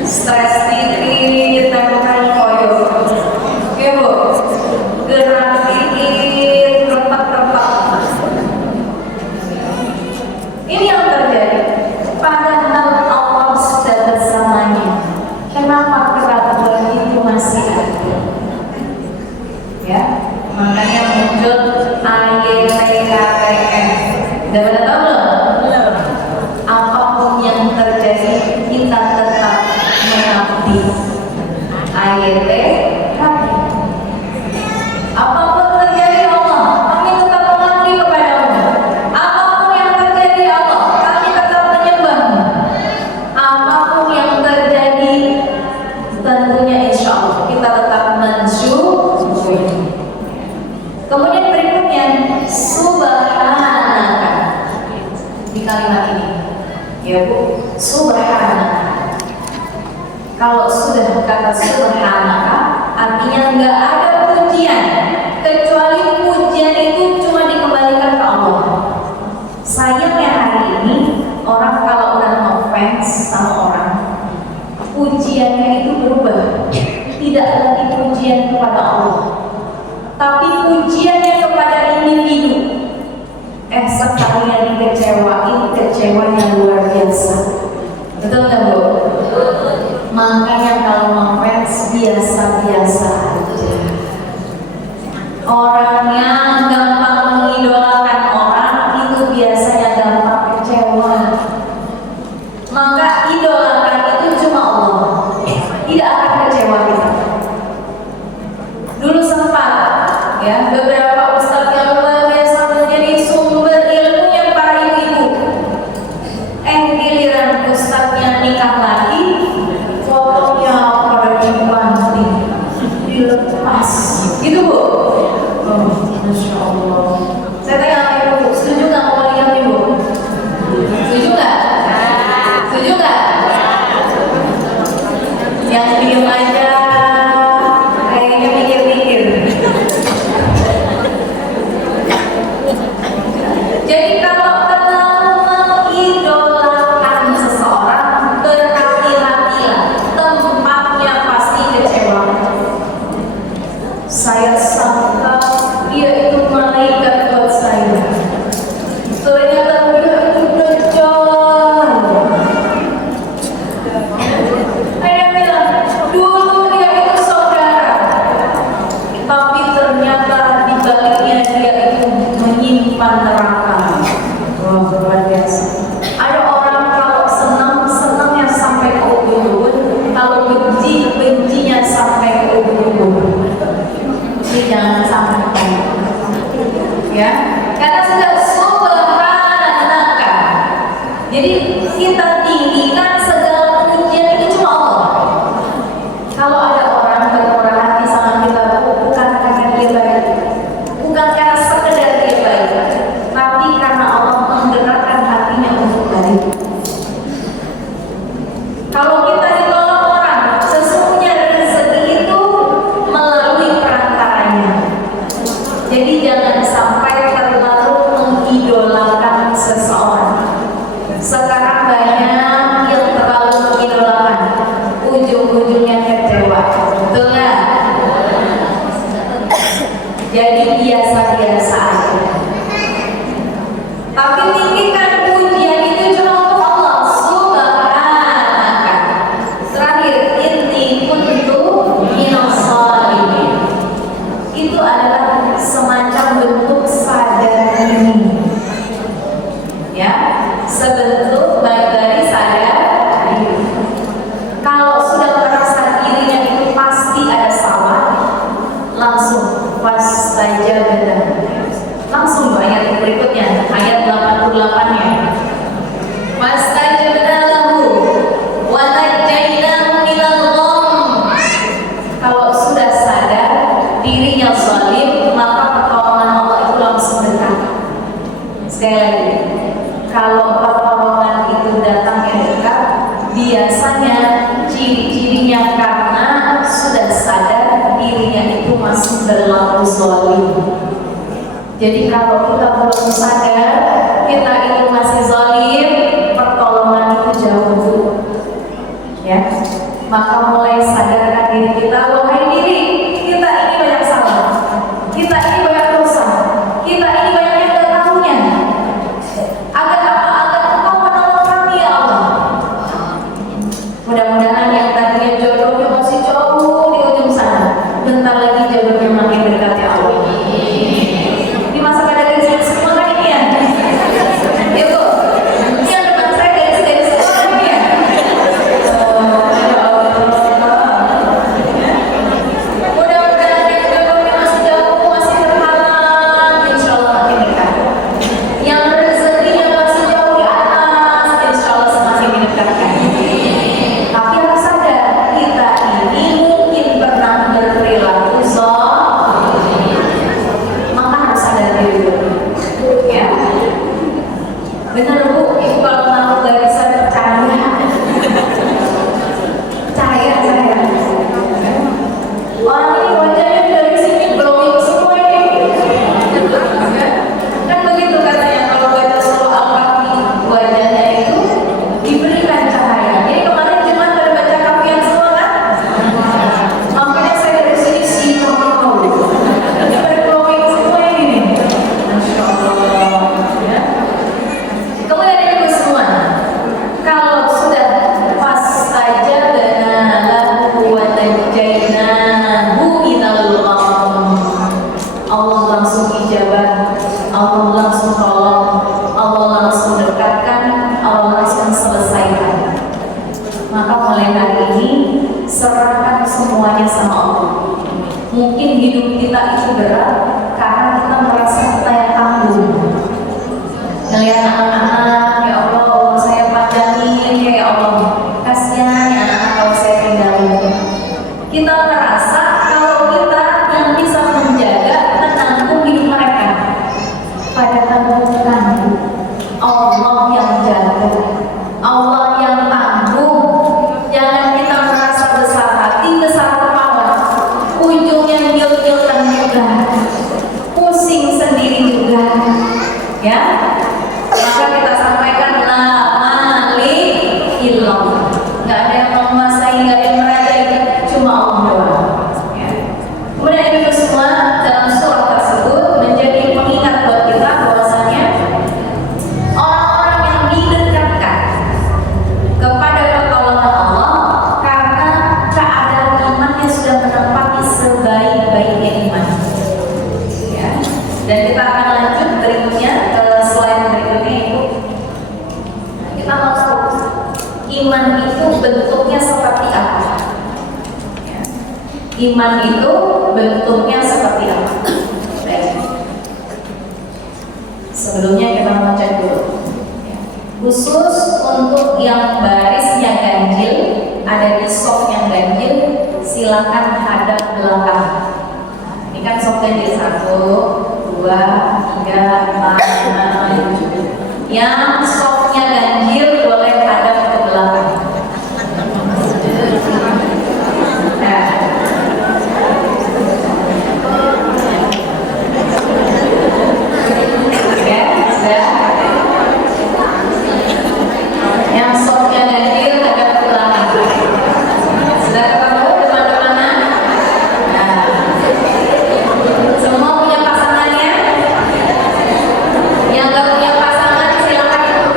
stres dikit, tempel koyo, oke bu, gerak dikit, retak-retak. Ini yang terjadi. Padahal Allah sudah bersamanya. Kenapa keraguan itu masih ada? Ya, makanya muncul AYTKTN. Udah pada tahu belum? Apapun yang terjadi kita tetap mengabdi. AYTKTN. Apapun terjadi Allah, kami tetap mengabdi kepadamu. Apapun yang terjadi Allah, kami tetap menyembah. Apapun yang terjadi, tentunya insya Allah kita tetap mensyukuri. Kemudian berikutnya subhanaka di kalimat ini, ya bu, subhanaka. Kalau sudah kata subhanaka, artinya nggak ada pujian kecuali pujian itu cuma dikembalikan ke Allah. Sayangnya hari ini orang kalau udah ngefans sama orang, pujiannya itu berubah, tidak lagi pujian kepada Allah, tapi pujiannya kepada individu. Sekalinya dikecewain, kecewanya luar biasa. Betul nggak bu? Makanya kalau ngefans biasa-biasa aja. Orang yang gampang mengidolakan orang itu biasanya gampang kecewa. Maka idolakan itu cuma Allah, tidak akan kecewa kita. Dulu sempat ya beberapa ustadz yang luar biasa menjadi sumber ilmunya para ibu-ibu. Giliran ustadznya nikah lagi, fotonya pada dibanting, dilepas, gitu bu. Oh, masya Allah. Saya tanya sama ibu, setuju nggak poligami bu? Setuju nggak? Setuju nggak? Yang diem aja, kayaknya mikir-mikir. Jadi kalau terlalu mengidolakan seseorang, berhati-hatilah, tempatnya pasti kecewa. Saya sangka dia itu malaikat buat saya, ternyata dia itu dajjal. Saya bilang dulu dia itu saudara, tapi ternyata di baliknya dia itu menyimpan neraka. Wah, luar biasa. Ada orang kalau senangnya sampai ke ubun-ubun, kalau bencinya sampai ke ubun-ubun. Ini jangan sampai, ya, karena sudah subhanaka. Jadi kita tinggikan segala pujian itu cuma Allah. Kalau ada orang bermurah hati sama kita, bukan karena dia baik, bukan karena sekedar dia baik, tapi karena Allah menggerakkan hatinya untuk baik. Kalau kita ditolong orang, sesungguhnya rezeki itu melalui perantaranya. Jadi jangan sampai terlalu mengidolakan seseorang. Sekarang Sekali lagi, kalau pertolongan itu datangnya dekat, biasanya ciri-cirinya karena sudah sadar dirinya itu masih berlaku zalim. Jadi kalau kita belum sadar kita itu masih zalim, pertolongan itu jauh dulu. Ya, maka mulai sadarkan diri kita, wahai diri, kita ini banyak salah, kita ini banyak dosa, kita ini banyak yang tidak tahunya. Agar apa? Agar Engkau menolong kami ya Allah. Mudah-mudahan yang tadinya jodohnya masih jauh di ujung sana, bentar lagi jodohnya makin dekat ya Allah. Di masa pada garis semua kan ini ya. Ya Bu, yang depan saya garis-garis semua ini ya. Mudah-mudahan yang jodohnya masih jauh, masih terhalang, insya Allah makin dekat. Yang rezekinya masih jauh di atas, insya Allah semakin mendekatkan. Tapi harus sadar, kita ini mungkin pernah berperilaku zalim. Maka harus sadar diri dulu. Ya, benar Bu, Ibu kalau tahu barisan percaya. Percaya saya. Orang ini wajahnya dari sini glowing semua ini. Kan begitu katanya kalau baca surah Al-Kahfi, wajahnya itu diberikan cahaya. Jadi kemarin cuma pada baca kafian semua kan? Makanya saya dari sini simak mau. Pada glowing semua ini. Masya Allah. Ya. Kemudian ini Bu semua, kalau sudah pas saja benalahu wa najjainahu minal ghamm, Allah langsung ijabah, Allah langsung tolong, Allah langsung dekatkan, Allah langsung selesaikan. Maka mulai hari ini serahkan semuanya sama Allah. Mungkin hidup kita itu berat karena kita merasa kita yang tanggung. Ngelihat anak-anak, ya Allah, saya panjangin, ya Allah, kasihan ya anak-anak kalau saya tinggalin. Kita merasa kalau kita yang bisa menjaga, menanggung hidup mereka. Padahal bukan, Allah yang jaga, Allah yang tanggung. Jangan kita merasa besar hati, besar kepala, ujungnya nyil-nyilkan juga, pusing sendiri juga, ya. Maka kita sampaikan la malik illallah. Gak ada yang menguasai, gak ada yang merajai, cuma Allah doang. Ya. Kemudian itu semua dalam surah tersebut menjadi pengingat buat kita bahwasanya orang-orang yang didekatkan kepada pertolongan Allah karena keadaan imannya sudah menempati sebaik-baiknya iman. Ya. Dan kita akan lanjut berikutnya ke slide berikutnya Ibu. Kita mau tahu iman itu bentuknya seperti apa. Ya. Iman itu bentuknya seperti apa. Baik. Sebelumnya kita mau cek dulu. Ya. Khusus untuk yang barisnya ganjil, ada di soft yang ganjil, silakan hadap belakang. Ini kan soft ganjil 1, 2, 3, 4, 5, 7. Yang softnya ganjil boleh hadap ke belakang. Nah. Ya, sudah. Yang softnya ganjil hadap ke belakang. Sudah ketemu depan-depanan? Nah. Semua punya pasangannya? Yang gak punya pasangan silakan ikut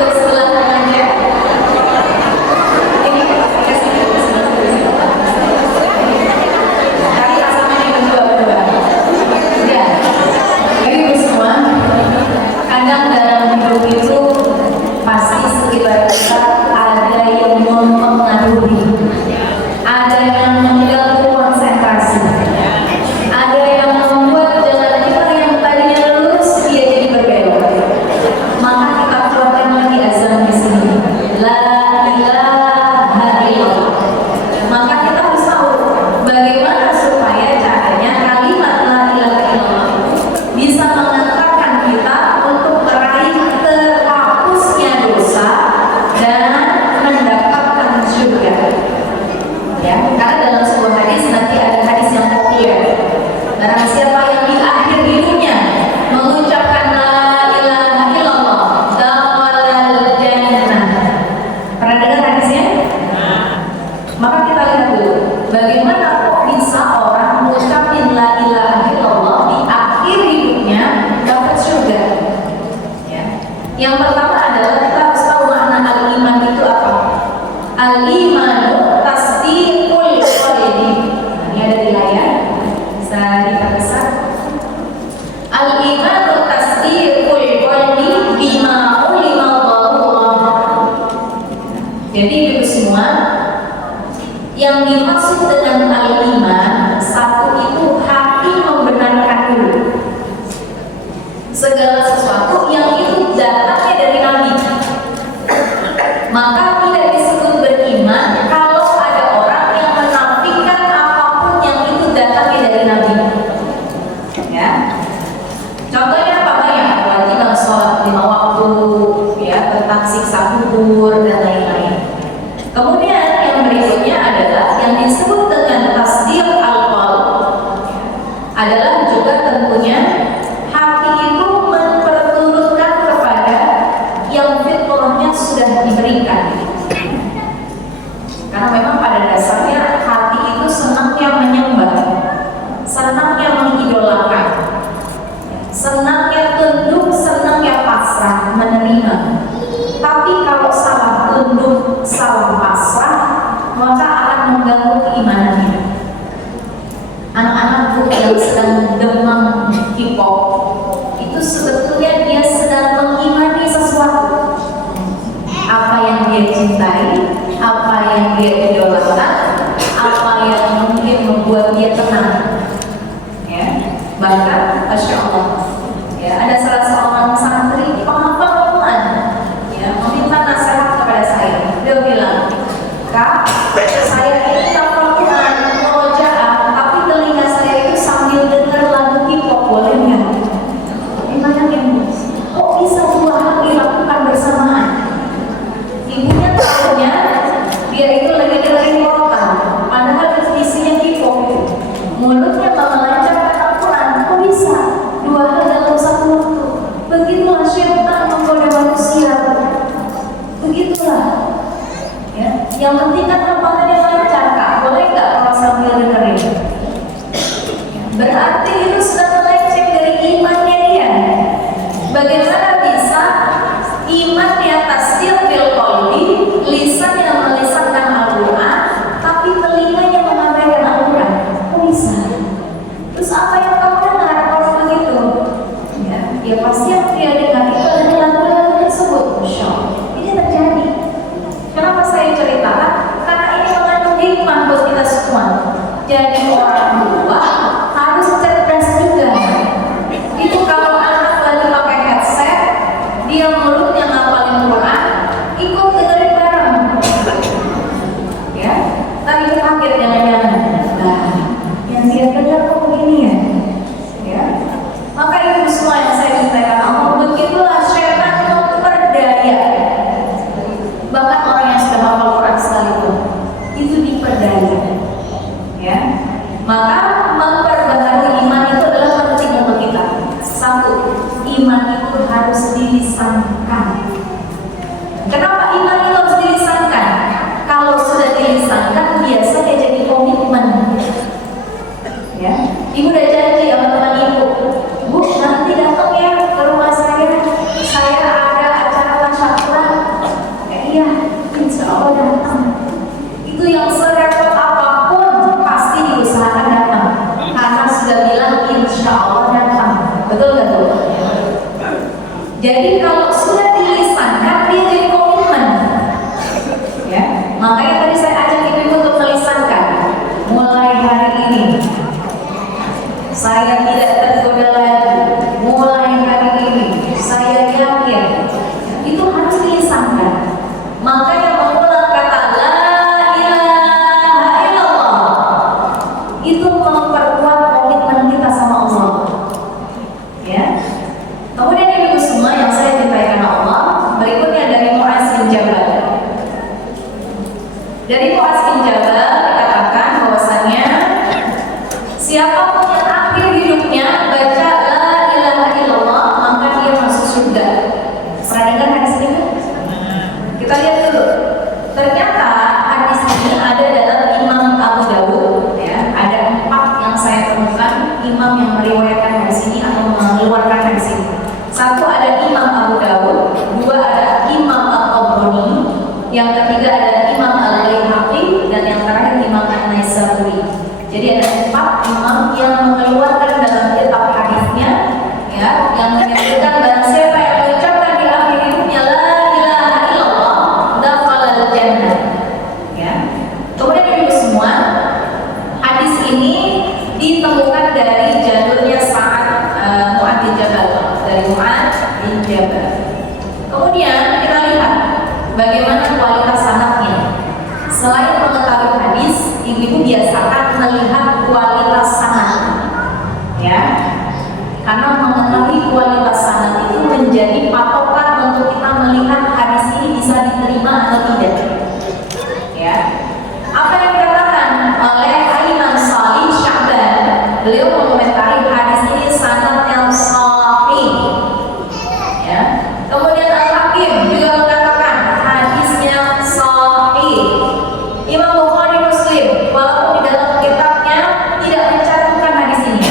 Yang pertama adalah kita harus tahu makna al-iman itu apa. Al-imanu tasdiqul qalbi. Ini ada di layar, bisa diperbesar. Al-imanu tasdiqul qalbi bima ulima Allah. Jadi itu semua yang dimaksud dengan al-iman, satu itu hati membenarkan dulu segala sesuatu yang itu datangnya dari Nabi. Maka tidak disebut beriman kalau ada orang yang menafikan apapun yang itu datangnya dari Nabi. Ya. Contohnya apa ya? Kewajiban sholat 5 waktu, ya, tentang siksa kubur dan lain-lain. Kemudian yang berikutnya adalah yang disebut dengan tasdiq al-qalb, adalah juga tentunya hati itu memperturutkan kepada yang fitrahnya sudah diberikan. Karena memang pada dasarnya hati itu senangnya menyembah, senangnya mengidolakan, senangnya tunduk, senangnya pasrah, menerima. Tapi kalau salah tunduk, salah pasrah, maka akan mengganggu keimanannya. Anak-anakku yang sedang demam K-pop itu sebetulnya dia sedang mengimani sesuatu. Apa yang dia cintai, apa yang dia idolakan, apa yang mungkin membuat dia tenang. Ya, bahkan Masya Allah, ya, ada salah seorang santri penghafal Quran, ya, meminta nasihat kepada saya. Dia bilang, "Kak, saya ini hafal Quran, murojaah, tapi telinga saya itu sambil dengar lagu K-pop, boleh nggak?" Gimana ya? Kok bisa dua hal dilakukan bersamaan? Ibunya tahunya dia itu lagi dengerin Quran, padahal isinya K-pop. Mulutnya malah lancar kata Quran. Kok bisa dua hal dalam satu waktu? Begitulah syaitan menggoda manusia. Begitulah. Ya, yang penting kan hafalannya lancar, Kak. Boleh nggak kalau sambil dengerin? Berarti itu sudah melenceng dari imannya dia. Bagaimana bisa iman di atas tasdiqul qalbi, lisan yang melisankan Al-Quran, tapi telinganya mengabaikan Al-Quran? Kok bisa? Terus apa yang kamu dengar kalau begitu? Ya pasti yang dia dengar itu adalah lagu-lagu tersebut. Masya Allah, ini terjadi. Kenapa saya ceritakan? Karena ini mengandung hikmah buat kita semua. Jadi orang tua harus cerdas juga. Itu kalau anak lagi pakai headset, dia mulutnya ngapalin Quran, ikut dengerin bareng. Ya, tapi terakhir jangan-jangan, nah, yang dia dengar kok begini ya? Ya, maka itu semua yang saya ceritakan Allah. Begitulah syaitan memperdaya. Bahkan orang yang sudah hafal Quran sekalipun itu diperdaya. Ya, maka memperbaharui iman itu adalah penting untuk kita. Satu, iman itu harus dilisankan. Kenapa iman itu harus dilisankan? Kalau sudah dilisankan, biasanya jadi komitmen. Ya, ibu udah janji sama teman ibu, Bu, nanti datang ya ke rumah saya ada acara tasyakuran. Iya, insya Allah datang. Itu yang serepot apapun pasti diusahakan datang, karena sudah bilang insya Allah datang. Betul nggak tuh? Jadi kalau sudah dilisankan, dia jadi komitmen. Ya, makanya tadi saya ajak ibu untuk melisankan. Mulai hari ini saya tidak tergoda lagi. Mulai hari ini saya yakin. Itu harus dilisankan. Makanya mengulang kata la ilaha illallah itu memperkuat komitmen kita sama Allah. Ya. Kemudian ibu semua yang saya cintai karena Allah, berikutnya dari Mu'adz bin Jabal. Dari Mu'adz bin Jabal dikatakan bahwasanya siapapun yang akhir hidupnya baca la ilaha illallah, maka dia masuk surga. Pernah dengar hadis ini? Kita lihat dulu. Ternyata hadis ini ada dalam Imam Abu Dawud. Ya, ada 4 yang saya temukan imam yang meriwayatkan hadis ini atau mengeluarkan hadis ini. Satu ada Imam Abu Dawud, menjabat. Kemudian kita lihat bagaimana kualitas sanadnya. Selain mengetahui hadis, ibu-ibu biasakan melihat kualitas sanad, ya. Karena mengetahui kualitas sanad itu menjadi patokan untuk kita melihat hadis ini bisa diterima atau tidak. Ya. Apa yang dikatakan oleh Imam Shalih Sya'ban, beliau mengomentari hadis ini sanadnya sahih. Ya. Kemudian Al-Hakim juga mengatakan hadisnya sahih. Imam Bukhari Muslim walaupun di dalam kitabnya tidak mencantumkan hadis ini.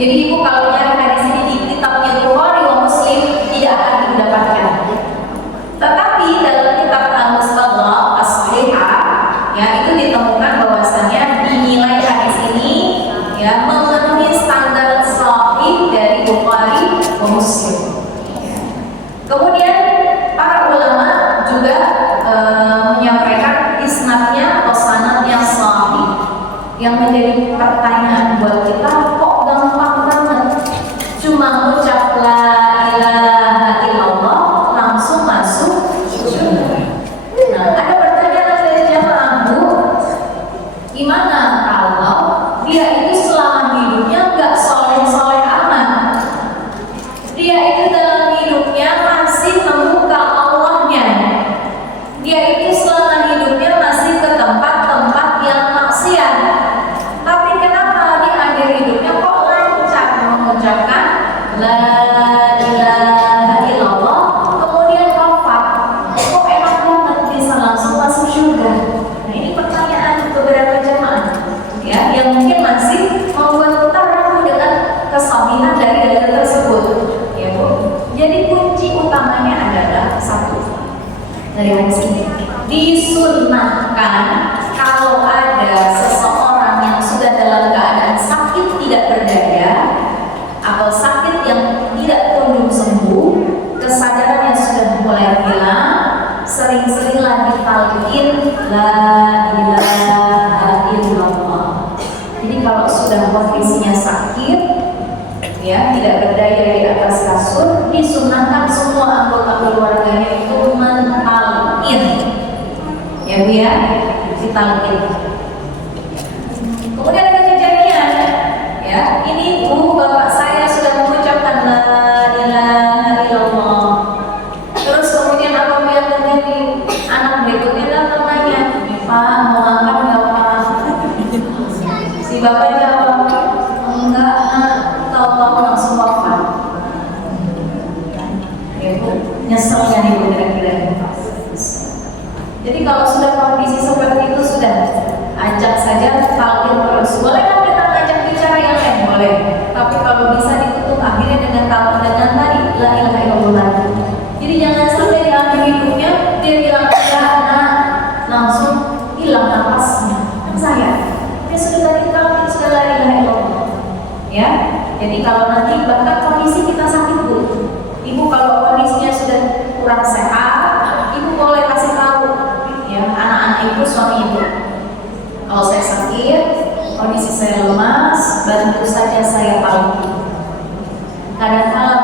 Jadi ibu kalau nyari hadis ini di kitabnya Bukhari wa Muslim tidak akan didapatkan. Tetapi dalam kitab Al-Mustadrak As-Sahihah, ya, itu ditemukan bahwasanya dinilai hadis ini ya memenuhi standar sahih dari Bukhari wa Muslim. Kemudian para ulama juga menyampaikan isnadnya atau sanadnya sahih. Yang menjadi pertanyaan buat kita, kok gampang banget cuma ucap la ilaha illallah langsung masuk surga. Nah, ada pertanyaan dari jamaah, Bu, gimana kalau dia itu selama hidupnya nggak soleh-soleh amat, dia itu dalam hidupnya masih membuka Allahnya, dia itu selama hidupnya masih ke tempat-tempat yang maksiat, tapi kenapa di akhir hidupnya kok lancar mengucapkan la ilaha illallah, kemudian wafat, kok enak banget bisa langsung masuk surga? Nah, ini pertanyaan beberapa jemaah, ya, yang mungkin masih membuat kita ragu dengan kesahihan dari dalil tersebut, ya Bu. Jadi kunci utamanya adalah satu, dari hadis ini disunnahkan kalau ada seseorang yang sudah dalam keadaan sakit tidak berdaya atau sakit yang tidak kunjung sembuh, kesadarannya sudah mulai hilang, sering-seringlah ditalqin la ilaha illallah. Jadi kalau sudah kondisinya sakit, ya, tidak berdaya di atas kasur, disunnahkan semua anggota keluarganya itu mentalqin, ya Bu ya, ditalqin. Kemudian ada kejadian, ya, ini Bu, bapak saya sudah mengucapkan la ilaha illallah. Terus kemudian apa yang terjadi? Anak berikutnya datang nanya, Pak, mau makan nggak Pak? Si bapak jawab, enggak, tahu-tahu langsung wafat. Ya Bu, nyeselnya nih Bu kira-kira. Jadi kalau sudah kondisi seperti itu sudah ajak saja talqin terus. Boleh kan kita ngajak bicara yang lain? Boleh. Tapi kalau bisa ditutup akhirnya dengan talqin dengan tadi la ilaha illallah. Jadi jangan sampai di akhir hidupnya dia bilang nah, langsung hilang napasnya. Kan saya, dia sudah tadi talqin sudah la ilaha illallah. Ya. Jadi kalau nanti bahkan kondisi kita sakit Bu, ibu kalau kondisinya sudah kurang sehat, ibu boleh kasih tahu ya anak-anak ibu, suami ibu, kalau saya sakit, kondisi saya lemas, bantu saja saya talqin. Kadang-kadang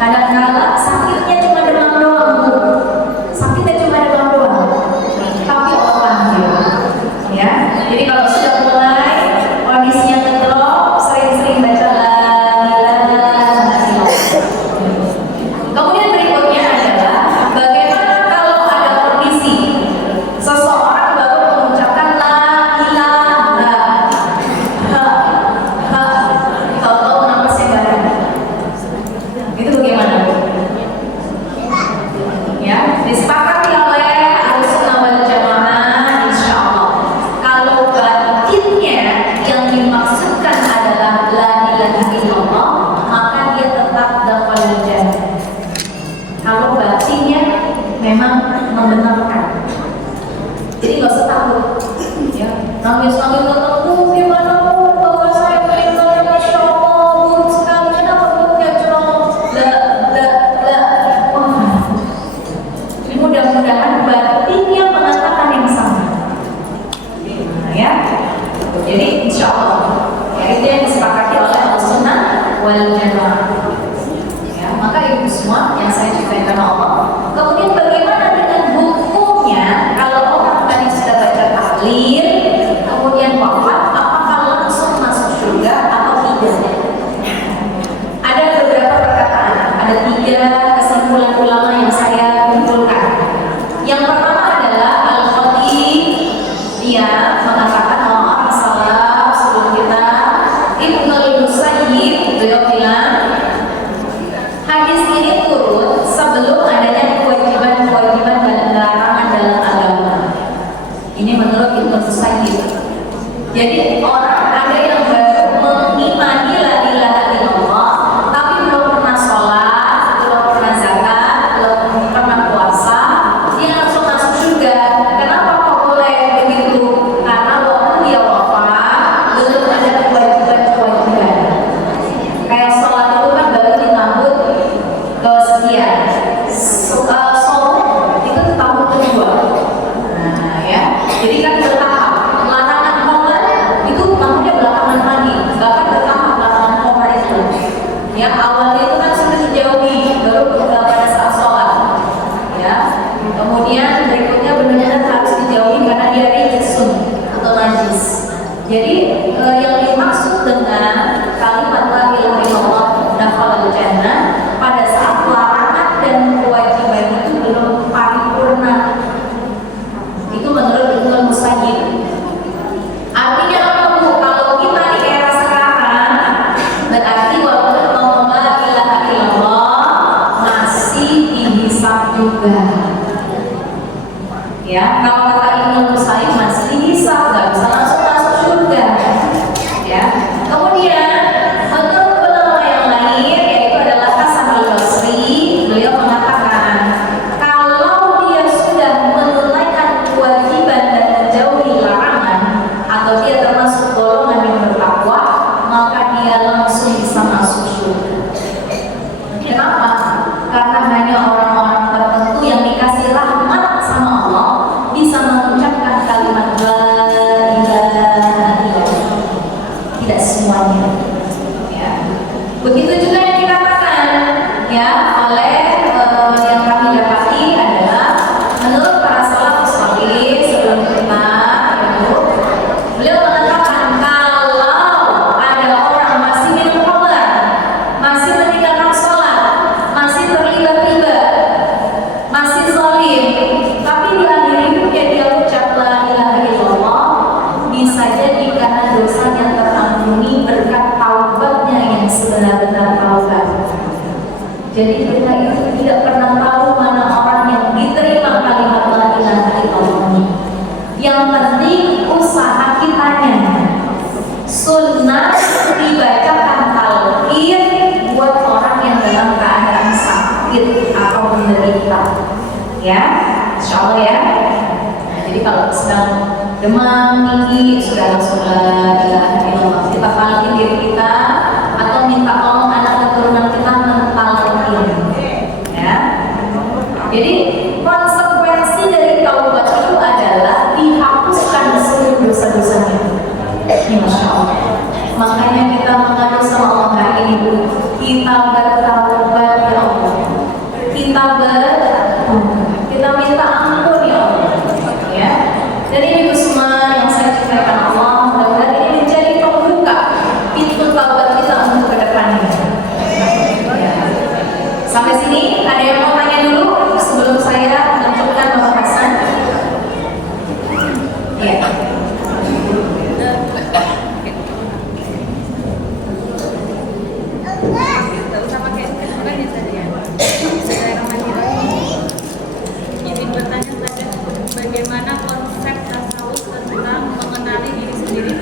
Kadang-kadang sakitnya cuma demam doang, Bu. Sakitnya cuma demam doang. Tapi Allah panggil. Ya. Jadi kalau sudah mulai kondisinya ngedrop, sering-sering baca la ilaha illallah. Kemudian berikutnya adalah bagaimana kalau ada kondisi seseorang baru mengucapkan la ilaha, tahu-tahu napasnya badan. Itu bagaimana? Ya, disepakati oleh Ahlussunnah wal Jamaah, insya Allah. Kalau batinnya yang dimaksudkan adalah la ilaha illallah, maka dia tetap dapat jannah. Kalau batinnya memang membenarkan, jadi nggak usah takut. Ya, nangis-nangis ketemu gimana Bu? Bahwa saya meninggal, masya Allah, buruk sekali. Kenapa buruknya ceroboh? Mudah-mudahan batinnya mengatakan yang sama. Nah, ya. Jadi insya Allah ya, itu yang disepakati oleh Ahlussunnah wal Jamaah. Ya, maka ibu semua yang saya cintai karena Allah. Kemudian bagaimana dengan hukumnya kalau orang tadi sudah baca tahlil kemudian wafat, apakah langsung masuk surga atau tidak? Ada beberapa perkataan, ada 3 kesimpulan ulama yang saya kumpulkan. Yang pertama adalah Al-Khatib, dia mengatakan orang salaf sebelum kita, Ibnul Musayyib, beliau bilang hadis ini turun sebelum adanya kewajiban-kewajiban dan larangan dalam agama. Ini menurut Ibnul Musayyib. Jadi orang ada yang baru mengimani la ilaha illallah tapi belum pernah sholat, belum pernah zakat, belum pernah puasa, dia langsung masuk surga. Kenapa kok boleh begitu? Karena walaupun dia wafat belum ada kewajiban-kewajiban. Kayak sholat itu kan baru ditambut ke sekian. Sholat itu tahun kedua. Nah ya, jadi kan bertahap. Larangan khomer itu tahunnya belakangan lagi, bahkan bertahap larangan khomer itu. Ya awalnya itu kan sudah dijauhi, baru pada saat sholat. Ya, kemudian berikutnya benar-benar harus dijauhi karena dia rijsun atau najis. Jadi yang dimaksud dengan kalimat la ilaha illallah dakhalal jannah pada saat larangan dan kewajiban itu belum paripurna. Itu menurut Ibnul Musayyib. Artinya apa Bu? Kalau kita di era sekarang berarti walaupun ngomong la ilaha illallah masih dihisab juga. Ya, kalau kata Ibnul Musayyib masih dihisab, nggak bisa langsung masuk surga. Ya, kemudian menurut ulama yang lain yaitu adalah Hasan al-Basri, beliau mengatakan kalau dia sudah menunaikan kewajiban dan menjauhi larangan atau dia termasuk golongan yang bertakwa, maka dia langsung bisa masuk surga. Kenapa? Karena hanya orang-orang tertentu yang dikasih rahmat sama Allah bisa mengucapkan kalimat la ilaha illallah. Tidak semuanya. Ya. Begitu juga yang dikatakan ya oleh yang kami dapati adalah menurut para salafus salih sebelum kita itu, beliau mengatakan kalau ada orang masih minum khamr, masih meninggalkan sholat, masih terlibat riba, masih zalim, tapi di akhir hidupnya dia ucap la ilaha illallah, bisa jadi karena dosanya terampuni berkat taubatnya yang sebenar-benar taubat. Jadi kita itu tidak pernah tahu mana orang yang diterima kalimat la ilaha illallah. Yang penting usaha kitanya. Sunnah dibacakan talqin buat orang yang dalam keadaan sakit atau menderita. Ya, insya Allah ya. Nah, jadi kalau sedang demam tinggi sudah langsung la ilaha illallah. Kita talqin diri kita atau minta tolong anak keturunan kita mentalqin. Ya. Jadi konsekuensi dari taubat itu adalah dihapuskan seluruh dosa-dosanya. Masya Allah. Makanya kita mengadu sama Allah hari ini, Bu. kita bertaubat ya Allah, kita minta ampun ya Allah, ya. Dan ini semua yang saya ceritakan Allah, mudah-mudahan ini menjadi pembuka pintu taubat kita untuk kedepannya. Ya. Sampai sini ada yang mau tanya dulu sebelum saya menentukan Bapak Hasan? Ya. Bagaimana konsep tasawuf tentang mengenali diri sendiri,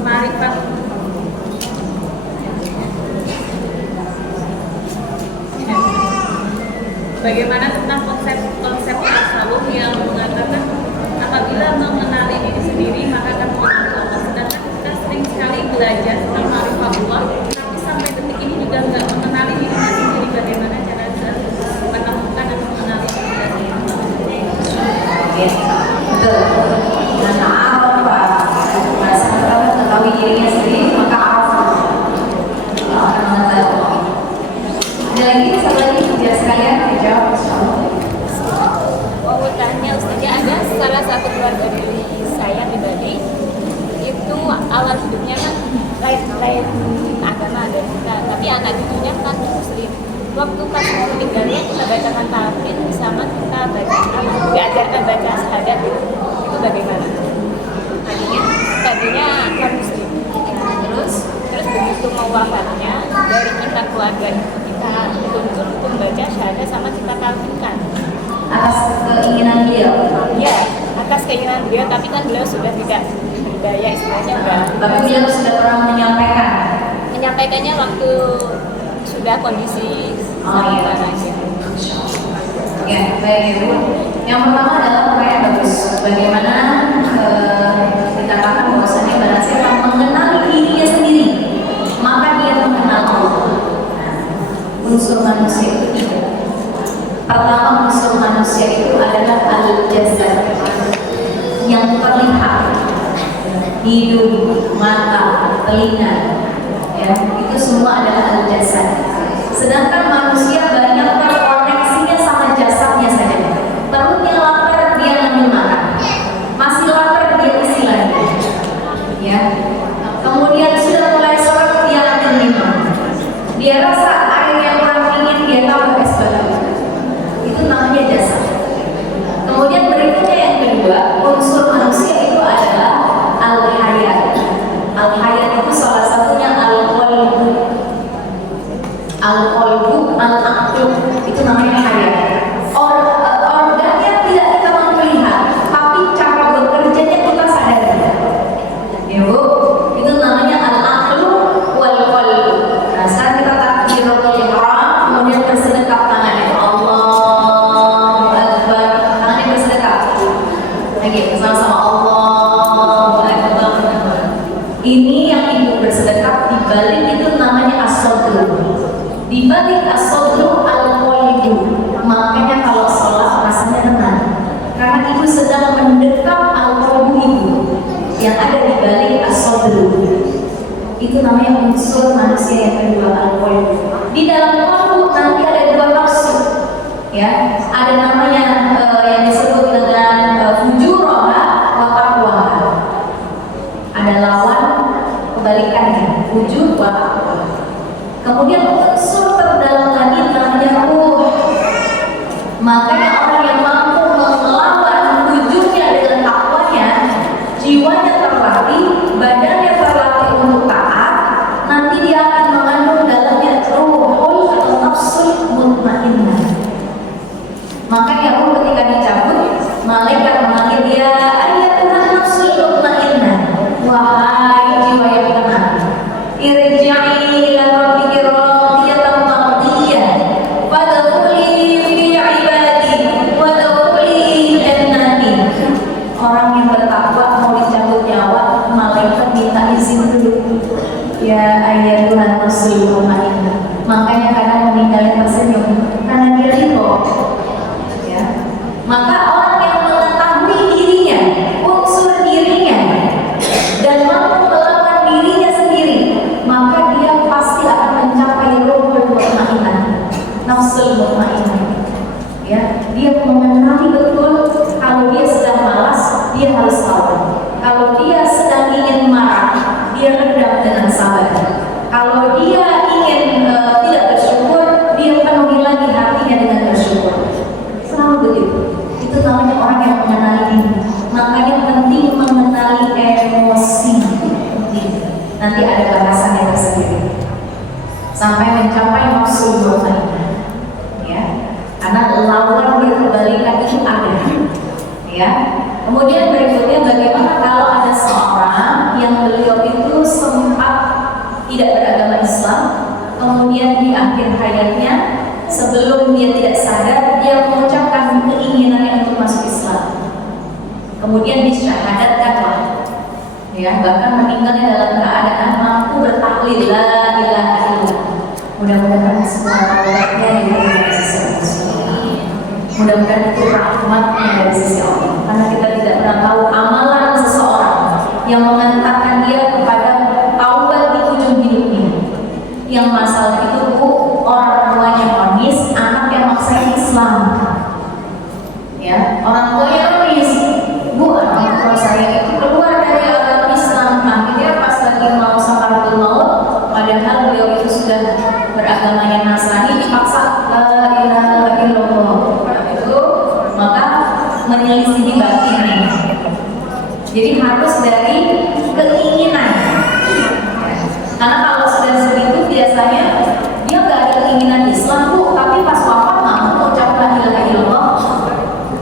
marifat? Bagaimana tentang konsep tasawuf yang mengatakan apabila mengenali diri sendiri maka akan mengenali Allah, sedangkan kita sering sekali belajar tentang marifat Allah tapi sampai detik ini juga nggak mengenali diri sendiri. Bagaimana cara menemukan atau mengenali diri sendiri? Betul. Karena apa? Bahasa kita mengetahui dirinya sendiri maka apa? Akan mengetahui. Ada lagi satu lagi biar sekalian dijawab. Mau tanya Ustaznya, ada salah satu keluarga dari saya pribadi itu awal hidupnya kan lain agama dari kita, tapi anak cucunya kan muslim. Waktu pas meninggalnya kita bacakan talqin sama kita diajarkan baca syahadat, itu bagaimana? Tadinya kan muslim, terus begitu mau wafatnya dari kita keluarga itu kita tuntut untuk membaca syahadat sama kita talqinkan Atas keinginan beliau. ya, atas keinginan beliau, tapi kan beliau sudah tidak berdaya istilahnya udah. Tapi beliau sudah pernah Menyampaikannya waktu sudah kondisi iya. aja. Ya, baik Ibu. Yang pertama adalah pertanyaan bagus. Bagaimana dikatakan bahwasanya barang siapa mengenali dirinya sendiri, maka dia mengenal Allah. Unsur manusia itu tidak. Pertama unsur manusia itu adalah al-jasad yang terlihat, hidung, mata, telinga, ya itu semua adalah al-jasad. Sedangkan manusia banyak terkoneksinya sama jasadnya saja. Perutnya lapar dia ngambil makan, masih lapar dia isi lagi, ya. Kemudian sudah mulai sore dia ambil minum, dia rasa air yang kurang dingin dia tambah es batu. Itu namanya jasad. Kemudian berikutnya yang kedua, unsur manusia itu adalah al-hayat. Al-hayat itu salah satunya al-qalbu. Al-qalbu, al-aqlu, itu namanya hayat. Organnya tidak kita melihat, tapi cara bekerjanya kita sadari. Ya Bu, itu namanya al-aqlu wal qalbu. Nah, sekarang kita takbiratul ihram, kemudian bersedekap tangannya. Allahu Akbar. Tangannya bersedekap. Lagi, sama-sama Allahu Akbar. Ini yang Ibu bersedekap, di balik itu namanya as-sadru. Di balik as-sadru al-qalbu. Makanya kalau sholat rasanya tenang, karena Ibu sedang mendekap al-qalbu Ibu yang ada di balik as-sadru. Itu namanya unsur manusia yang kedua, al-qalbu. Di dalam qalbu nanti ada dua nafsu, ya. Ada namanya yang disebut dengan fujurah wa taqwa. Ada lawan kebalikannya, fujur wa taqwa. Kemudian unsur terdalam lagi namanya ruh. Makanya orang yang mampu melawan fujurnya dengan takwanya, jiwanya terlatih, badannya terlatih untuk taat, nanti dia akan mengandung dalamnya ruhul atau nafsul mutmainnah. Makanya ketika orang yang mengenali diri. Makanya penting mengenali emosi. Nanti ada bahasannya tersendiri. Sampai mencapai nafsul mutmainnah. Ya. Karena lawan berkebalikan itu ada. Ya. Kemudian berikutnya bagaimana kalau ada seorang yang beliau itu sempat tidak beragama Islam, kemudian di akhir hayatnya sebelum dia tidak sadar dia mengucapkan keinginannya untuk masuk Islam, kemudian disyahadatkan, ya, bahkan meninggalnya dalam keadaan mampu bertahlil la ilaha illallah. Mudah-mudahan semua taubatnya diterima dari sisi Allah. Mudah-mudahan itu rahmatnya dari sisi Allah, karena kita tidak pernah tahu amalan seseorang yang mengantarkan dia kepada taubat di ujung hidupnya. Yang masalah itu orang tuanya vonis, anak yang maksain Islam. Ya, orang tuanya vonis, orang tua saya itu keluar dari agama Islam. Akhirnya pas lagi mau sakaratul maut, padahal beliau itu sudah beragamanya Nasrani, dipaksa la ilaha illallah. Itu maka menyelisihi batinnya. Jadi harus dari keinginan. Karena kalau sudah segitu biasanya dia nggak ada keinginan Islam Bu, tapi pas wafat mau mengucap la ilaha illallah.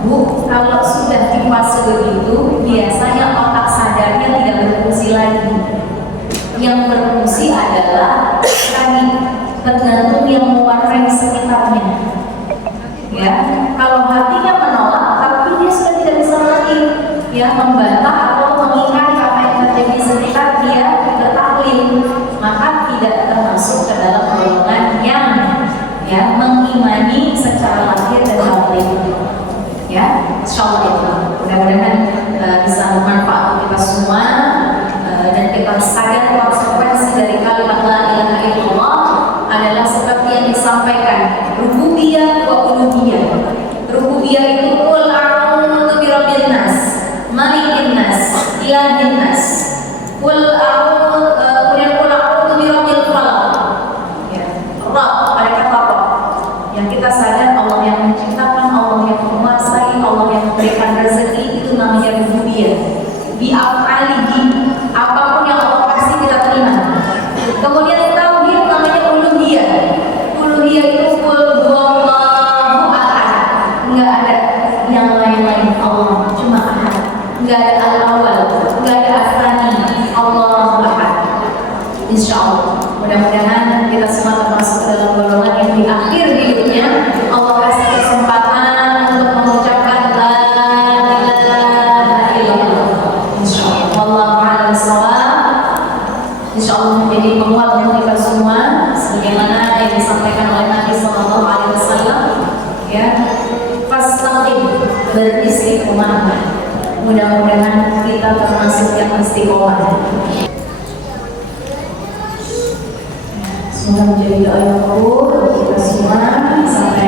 Bu, kalau sudah di fase begitu biasanya otak sadarnya tidak berfungsi lagi. Yang berfungsi adalah tadi tergantung yang mewarnai sekitarnya. Ya, kalau hatinya menolak tapi dia sudah tidak bisa lagi ya membantah atau mengingkari apa yang terjadi di sekitar dia bertahlil, maka tidak termasuk ke dalam golongan yang ya mengimani secara lahir dan batin. Ya, insyaallah itu. Mudah-mudahan bisa bermanfaat untuk kita semua dan kita sadar konsekuensi dari kalimat la ilaha illallah adalah seperti yang disampaikan rububiyah wa uluhiyah. Rububiyah itu qul a'udzu birabbin nas, malikin nas, ilahin nas. Qul a'udzu birabbil falaq. Ya, Rabb, ada kata Rabb. Yang kita sadar Allah yang menciptakan, Allah yang menguasai, Allah yang memberikan rezeki, itu namanya rububiyah. Bi af'alihi, apapun yang Allah kasih kita terima. Kemudian tauhid namanya uluhiyah. Uluhiyah itu qul huwallahu ahad. Enggak ada yang lain-lain, Allah cuma ahad. Enggak ada al-awwal, enggak ada as-tsani, Allah ahad. Insyaallah mudah-mudahan kita semua termasuk dalam golongan yang di akhir hidupnya Allah kasih kesempatan untuk mengucapkan la ilaha illallah. Insyaallah wallahu a'lam bishawab. Insyaallah menjadi penguat untuk kita semua sebagaimana yang disampaikan oleh Nabi sallallahu alaihi wasallam, ya, fastaqim, beristiqomah. Mudah-mudahan kita termasuk yang istiqomah. Semoga menjadi doa yang kabul kita semua sampai